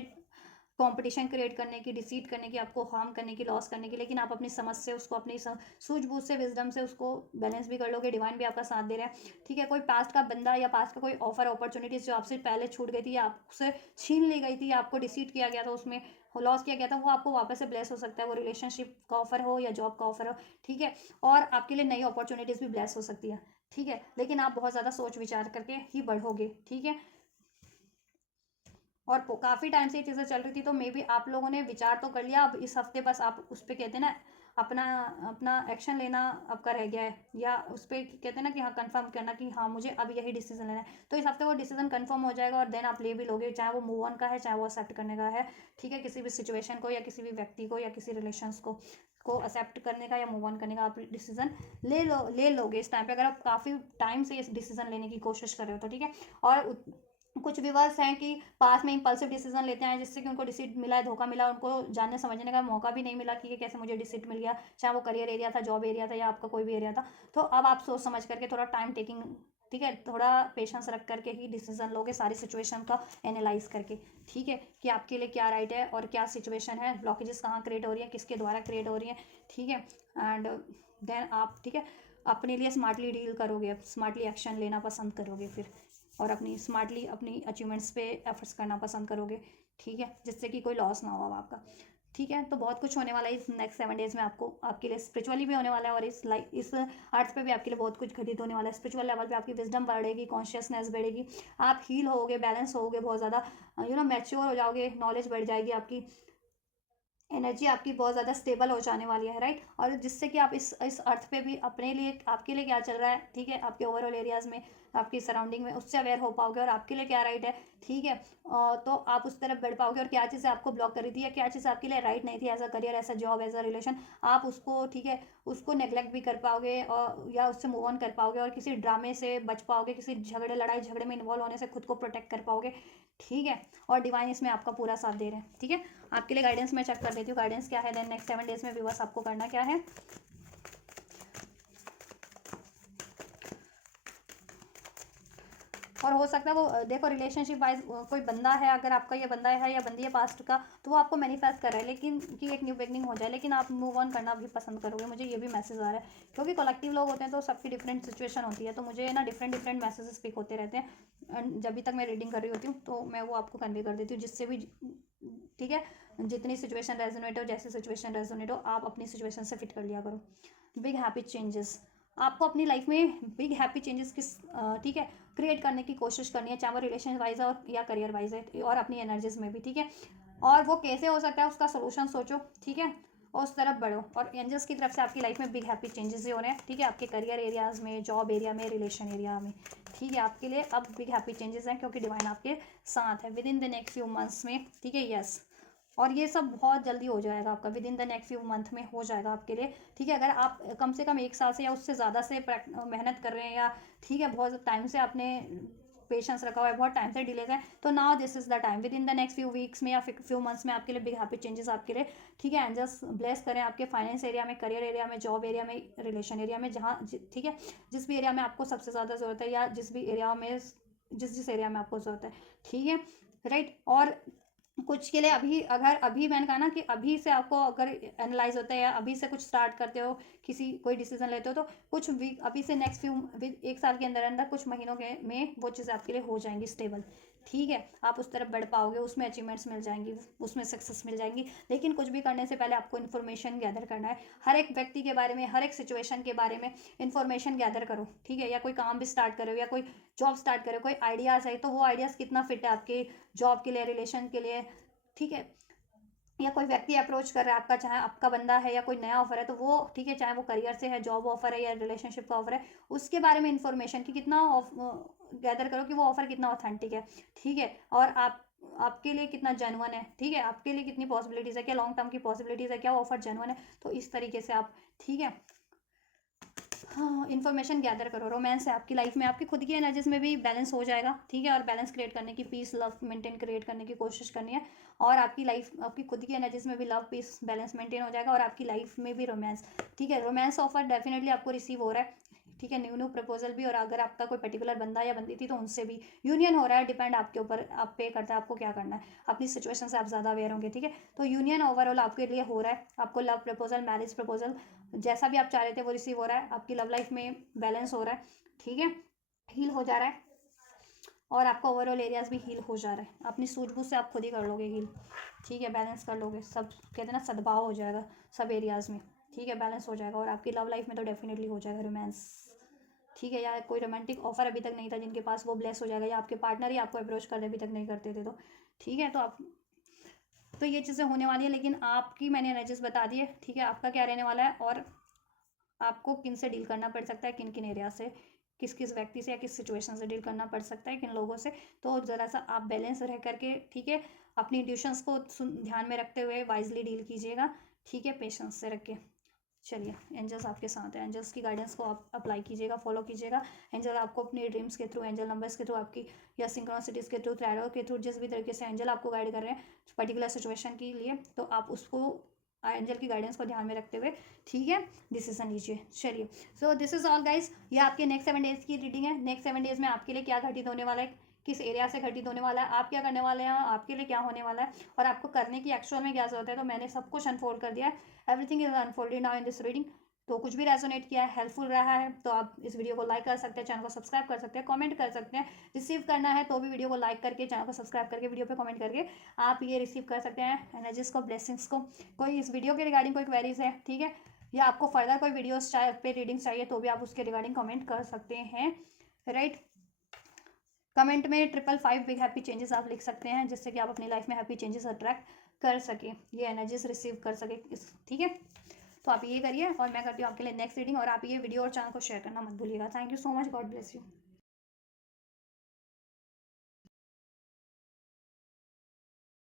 कंपटीशन क्रिएट करने की, डिसीट करने की, आपको हार्म करने की, लॉस करने की, लेकिन आप अपनी समझ से उसको, अपनी सूझबूझ से, विजडम से उसको बैलेंस भी कर लोगे। डिवाइन भी आपका साथ दे रहा है, ठीक है। कोई पास्ट का बंदा या पास्ट का कोई ऑफर, अपॉर्चुनिटीज जो आपसे पहले छूट गई थी या आपसे छीन ली गई थी या आपको डिसीट किया गया था, उसमें लॉस किया गया था, वो आपको वापस से ब्लेस हो सकता है। वो रिलेशनशिप का ऑफर हो या जॉब का ऑफर हो, ठीक है। और आपके लिए नई अपॉर्चुनिटीज भी ब्लेस हो सकती है, ठीक है। लेकिन आप बहुत ज़्यादा सोच विचार करके ही बढ़ोगे, ठीक है। और काफ़ी टाइम से ये चीज़ें चल रही थी, तो मे बी आप लोगों ने विचार तो कर लिया, अब इस हफ्ते बस आप उस पर कहते हैं ना, अपना अपना एक्शन लेना आपका रह गया है, या उस पर कहते हैं ना कि हाँ कंफर्म करना कि हाँ मुझे अब यही डिसीजन लेना है। तो इस हफ्ते वो डिसीजन कंफर्म हो जाएगा और देन आप ले भी लोगे, चाहे वो मूव ऑन का है, चाहे वो एक्सेप्ट करने का है, ठीक है। किसी भी सिचुएशन को या किसी भी व्यक्ति को या किसी रिलेशंस को एक्सेप्ट करने का या मूव ऑन करने का आप डिसीजन ले लोगे इस टाइम पे, अगर आप काफ़ी टाइम से इस डिसीजन लेने की कोशिश कर रहे हो तो, ठीक है। और कुछ व्यूअर्स हैं कि पास में इंपल्सिव डिसीजन लेते हैं, जिससे कि उनको डिसीट मिला है, धोखा मिला, उनको जानने समझने का मौका भी नहीं मिला कि ये कैसे मुझे डिसीट मिल गया, चाहे वो करियर एरिया था, जॉब एरिया था, या आपका कोई भी एरिया था। तो अब आप सोच समझ करके, थोड़ा टाइम टेकिंग, ठीक है, थोड़ा पेशेंस रख करके ही डिसीजन लोगे, सारी सिचुएशन का एनालाइज करके, ठीक है, कि आपके लिए क्या राइट है और क्या सिचुएशन है, ब्लॉकेजेस कहाँ क्रिएट हो रही है, किसके द्वारा क्रिएट हो रही है, ठीक है। एंड देन आप, ठीक है, अपने लिए स्मार्टली डील करोगे, स्मार्टली एक्शन लेना पसंद करोगे फिर, और अपनी स्मार्टली अपनी अचीवमेंट्स पे एफर्ट्स करना पसंद करोगे, ठीक है, जिससे कि कोई लॉस ना हो अब आपका, ठीक है। तो बहुत कुछ होने वाला है इस नेक्स्ट 7 डेज में, आपको आपके लिए स्पिरिचुअली भी होने वाला है, और इस अर्थ पे भी आपके लिए बहुत कुछ घटित होने वाला है। स्पिरिचुअल लेवल पे आपकी विजडम बढ़ेगी, कॉन्शियसनेस बढ़ेगी, आप हील होगे, बैलेंस होगे, बहुत ज़्यादा मैच्योर हो जाओगे, नॉलेज बढ़ जाएगी आपकी, एनर्जी आपकी बहुत ज़्यादा स्टेबल हो जाने वाली है, राइट। और जिससे कि आप इस अर्थ पे भी अपने लिए, आपके लिए क्या चल रहा है, ठीक है, आपके ओवरऑल एरियाज़ में, आपकी सराउंडिंग में, उससे अवेयर हो पाओगे, और आपके लिए क्या राइट है, ठीक है। तो आप उस तरफ बढ़ पाओगे, और क्या चीज़ें आपको ब्लॉक कर रही थी या क्या चीज़ आपके लिए राइट नहीं थी, as a career, as a job, as a relation, आप उसको, ठीक है, उसको नेग्लेक्ट भी कर पाओगे, और या उससे मूव ऑन कर पाओगे, और किसी ड्रामे से बच पाओगे, किसी झगड़े, लड़ाई झगड़े में इन्वॉल्व होने से खुद को प्रोटेक्ट कर पाओगे, ठीक है। और डिवाइन इसमें आपका पूरा साथ दे रहे हैं, ठीक है। आपके लिए गाइडेंस मैं चेक कर देती हूँ, गाइडेंस क्या है, देन नेक्स्ट 7 डेज में व्यूअर्स आपको करना क्या है। और हो सकता है वो देखो, रिलेशनशिप वाइज कोई बंदा है, अगर आपका ये बंदा है या बंदी है पास्ट का, तो वो आपको मैनिफेस्ट कर रहा है, लेकिन कि एक न्यू बिगनिंग हो जाए, लेकिन आप मूव ऑन करना भी पसंद करोगे, मुझे ये भी मैसेज आ रहा है, क्योंकि कलेक्टिव लोग होते हैं तो सबकी डिफरेंट सिचुएशन होती है, तो मुझे ना डिफरेंट डिफरेंट मैसेजेस पिक होते रहते हैं, जब भी तक मैं रीडिंग कर रही होती हूँ, तो मैं वो आपको कन्वे कर देती हूँ, जिससे भी, ठीक है, जितनी सिचुएशन रेजोनेट हो, जैसी सिचुएशन रेजोनेट हो, आप अपनी सिचुएशन से फिट कर लिया करो। बिग हैप्पी चेंजेस, आपको अपनी लाइफ में बिग हैप्पी चेंजेस ठीक है, क्रिएट करने की कोशिश करनी है, चाहे वो रिलेशन वाइज है और या करियर वाइज है, और अपनी एनर्जीज में भी, ठीक है। और वो कैसे हो सकता है, उसका सोल्यूशन सोचो, ठीक है, और उस तरफ बढ़ो, और एंजल्स की तरफ से आपकी लाइफ में बिग हैप्पी चेंजेस ही हो रहे हैं, ठीक है, आपके करियर एरियाज में, जॉब एरिया में, रिलेशन एरिया में, ठीक है। आपके लिए अब बिग हैप्पी चेंजेस हैं, क्योंकि डिवाइन आपके साथ है with in the next few months में, ठीक है, यस। और ये सब बहुत जल्दी हो जाएगा आपका, with in the next few month में हो जाएगा आपके लिए, ठीक है। अगर आप कम से कम 1 साल से या उससे ज़्यादा से मेहनत कर रहे हैं, या ठीक है बहुत टाइम से आपने पेशेंस रखा हुआ है, बहुत टाइम से डिलेज है, तो now this is the time, with in the next few weeks में या फ्यू मंथ्स में आपके लिए बिग हैप्पी चेंजेस आपके लिए, ठीक है। एंजल्स ब्लेस करें आपके फाइनेंस एरिया में, करियर एरिया में, जॉब एरिया में, रिलेशन एरिया में, जहाँ ठीक है, जिस भी एरिया में आपको सबसे ज़्यादा ज़रूरत है, या जिस भी एरिया में, जिस एरिया में आपको ज़रूरत है, ठीक है, राइट। और कुछ के लिए अभी, अगर अभी मैंने कहा ना कि अभी से आपको अगर एनालाइज होता है, या अभी से कुछ स्टार्ट करते हो, किसी कोई डिसीजन लेते हो, तो कुछ वीक अभी से नेक्स्ट फ्यू, 1 साल के अंदर अंदर, कुछ महीनों के में वो चीज़ें आपके लिए हो जाएंगी स्टेबल, ठीक है। आप उस तरफ बढ़ पाओगे, उसमें अचीवमेंट्स मिल जाएंगी, उसमें सक्सेस मिल जाएंगी, लेकिन कुछ भी करने से पहले आपको इन्फॉर्मेशन गैदर करना है, हर एक व्यक्ति के बारे में, हर एक सिचुएशन के बारे में इन्फॉर्मेशन गैदर करो, ठीक है। या कोई काम भी स्टार्ट करो, या कोई जॉब स्टार्ट करो, कोई आइडियाज़ है, तो वो आइडियाज़ कितना फिट है आपके जॉब के लिए, रिलेशन के लिए, ठीक है। या कोई व्यक्ति अप्रोच कर रहा है आपका, चाहे आपका बंदा है या कोई नया ऑफर है, तो वो, ठीक है, चाहे वो करियर से है, जॉब ऑफर है या रिलेशनशिप का ऑफर है, उसके बारे में इंफॉर्मेशन कि कितना गैदर करो कि वो ऑफर कितना ऑथेंटिक है, ठीक है। और आपके लिए कितना जेन्युइन है, ठीक है, आपके लिए कितनी पॉसिबिलिटीज़ है, क्या लॉन्ग टर्म की पॉसिबिलिटीज़ है, क्या ऑफर जेन्युइन है, तो इस तरीके से आप, ठीक है, हाँ, इन्फॉर्मेशन गैदर करो। रोमांस है आपकी लाइफ में, आपकी खुद की एनर्जीज में भी बैलेंस हो जाएगा, ठीक है। और बैलेंस क्रिएट करने की, पीस लव मेंटेन क्रिएट करने की कोशिश करनी है, और आपकी लाइफ, आपकी खुद की एनर्जीज में भी लव पीस बैलेंस मेंटेन हो जाएगा, और आपकी लाइफ में भी रोमांस, ठीक है। रोमांस ऑफर डेफिनेटली आपको रिसीव हो रहा है, ठीक है, न्यू न्यू प्रपोजल भी, और अगर आपका कोई पर्टिकुलर बंदा या बंदी थी तो उनसे भी यूनियन हो रहा है। डिपेंड आपके ऊपर, आप पे करता है आपको क्या करना है, अपनी सिचुएशन से आप ज़्यादा अवेयर होंगे। ठीक है, तो यूनियन ओवरऑल आपके लिए हो रहा है, आपको लव प्रपोजल, मैरिज प्रपोजल, जैसा भी आप चाह रहे थे वो रिसीव हो रहा है। आपकी लव लाइफ में बैलेंस हो रहा है, ठीक है, हील हो जा रहा है, और आपका ओवरऑल एरियाज भी हील हो जा रहा है। अपनी सूझबूझ से आप खुद ही कर लोगे हील, ठीक है, बैलेंस कर लोगे सब, कहते हैं ना सद्भाव हो जाएगा सब एरियाज में, ठीक है, बैलेंस हो जाएगा। और आपकी लव लाइफ में तो डेफिनेटली हो जाएगा रोमांस, ठीक है, या कोई रोमांटिक ऑफर अभी तक नहीं था जिनके पास, वो ब्लेस हो जाएगा, या आपके पार्टनर ही आपको अप्रोच कर दे, अभी तक नहीं करते थे तो, ठीक है। तो आप, तो ये चीज़ें होने वाली है, लेकिन आपकी मैंने एनर्जीज बता दी है, ठीक है, आपका क्या रहने वाला है, और आपको किन से डील करना पड़ सकता है, किन किन एरिया से, किस किस व्यक्ति से या किस सिचुएशन से डील करना पड़ सकता है, किन लोगों से। तो ज़रा सा आप बैलेंस रह करके, ठीक है, अपनी इंट्यूशंस को ध्यान में रखते हुए वाइजली डील कीजिएगा, ठीक है, पेशेंस से रख के। चलिए, एंजल्स आपके साथ है, एंजल्स की गाइडेंस को आप अप्लाई कीजिएगा, फॉलो कीजिएगा। एंजल आपको अपने ड्रीम्स के थ्रू, एंजल नंबर्स के थ्रू आपकी, या सिंक्रोनिसिटीज़ के थ्रू, टैरो के थ्रू, जिस भी तरीके से एंजल आपको गाइड कर रहे हैं पर्टिकुलर सिचुएशन के लिए, तो आप उसको एंजल की गाइडेंस को ध्यान में रखते हुए, ठीक है, डिसीजन लीजिए। चलिए, so this is all guys, ये आपके नेक्स्ट 7 डेज की रीडिंग है। नेक्स्ट 7 डेज में आपके लिए क्या घटित होने वाला है, किस एरिया से घटित होने वाला है, आप क्या करने वाले हैं, आपके लिए क्या होने वाला है, और आपको करने की एक्चुअल में क्या जरूरत है, तो मैंने सब कुछ अनफोल्ड कर दिया है। Everything is unfolded now in this reading. तो कुछ भी रेजोनेट किया है, हेल्पफुल रहा है, तो आप इस वीडियो को लाइक कर सकते हैं, चैनल को सब्सक्राइब कर सकते हैं, कमेंट कर सकते हैं। रिसीव करना है तो भी वीडियो को लाइक करके, चैनल को सब्सक्राइब करके, वीडियो पे कमेंट करके आप ये रिसीव कर सकते हैं एनर्जीज को, ब्लेसिंग्स को। कोई इस वीडियो के रिगार्डिंग कोई क्वेरीज है, ठीक है, या आपको फर्दर कोई वीडियोस पे रीडिंग्स चाहिए, तो भी आप उसके रिगार्डिंग कमेंट कर सकते हैं, राइट। कमेंट में 555 बिग हैप्पी चेंजेस आप लिख सकते हैं, जिससे कि आप अपनी लाइफ में हैप्पी चेंजेस अट्रैक्ट कर सकें, ये एनर्जीज रिसीव कर सके इस, ठीक है। तो आप ये करिए, और मैं करती हूँ आपके लिए नेक्स्ट रीडिंग, और आप ये वीडियो और चैनल को शेयर करना मत भूलिएगा। Thank you so much, God bless you.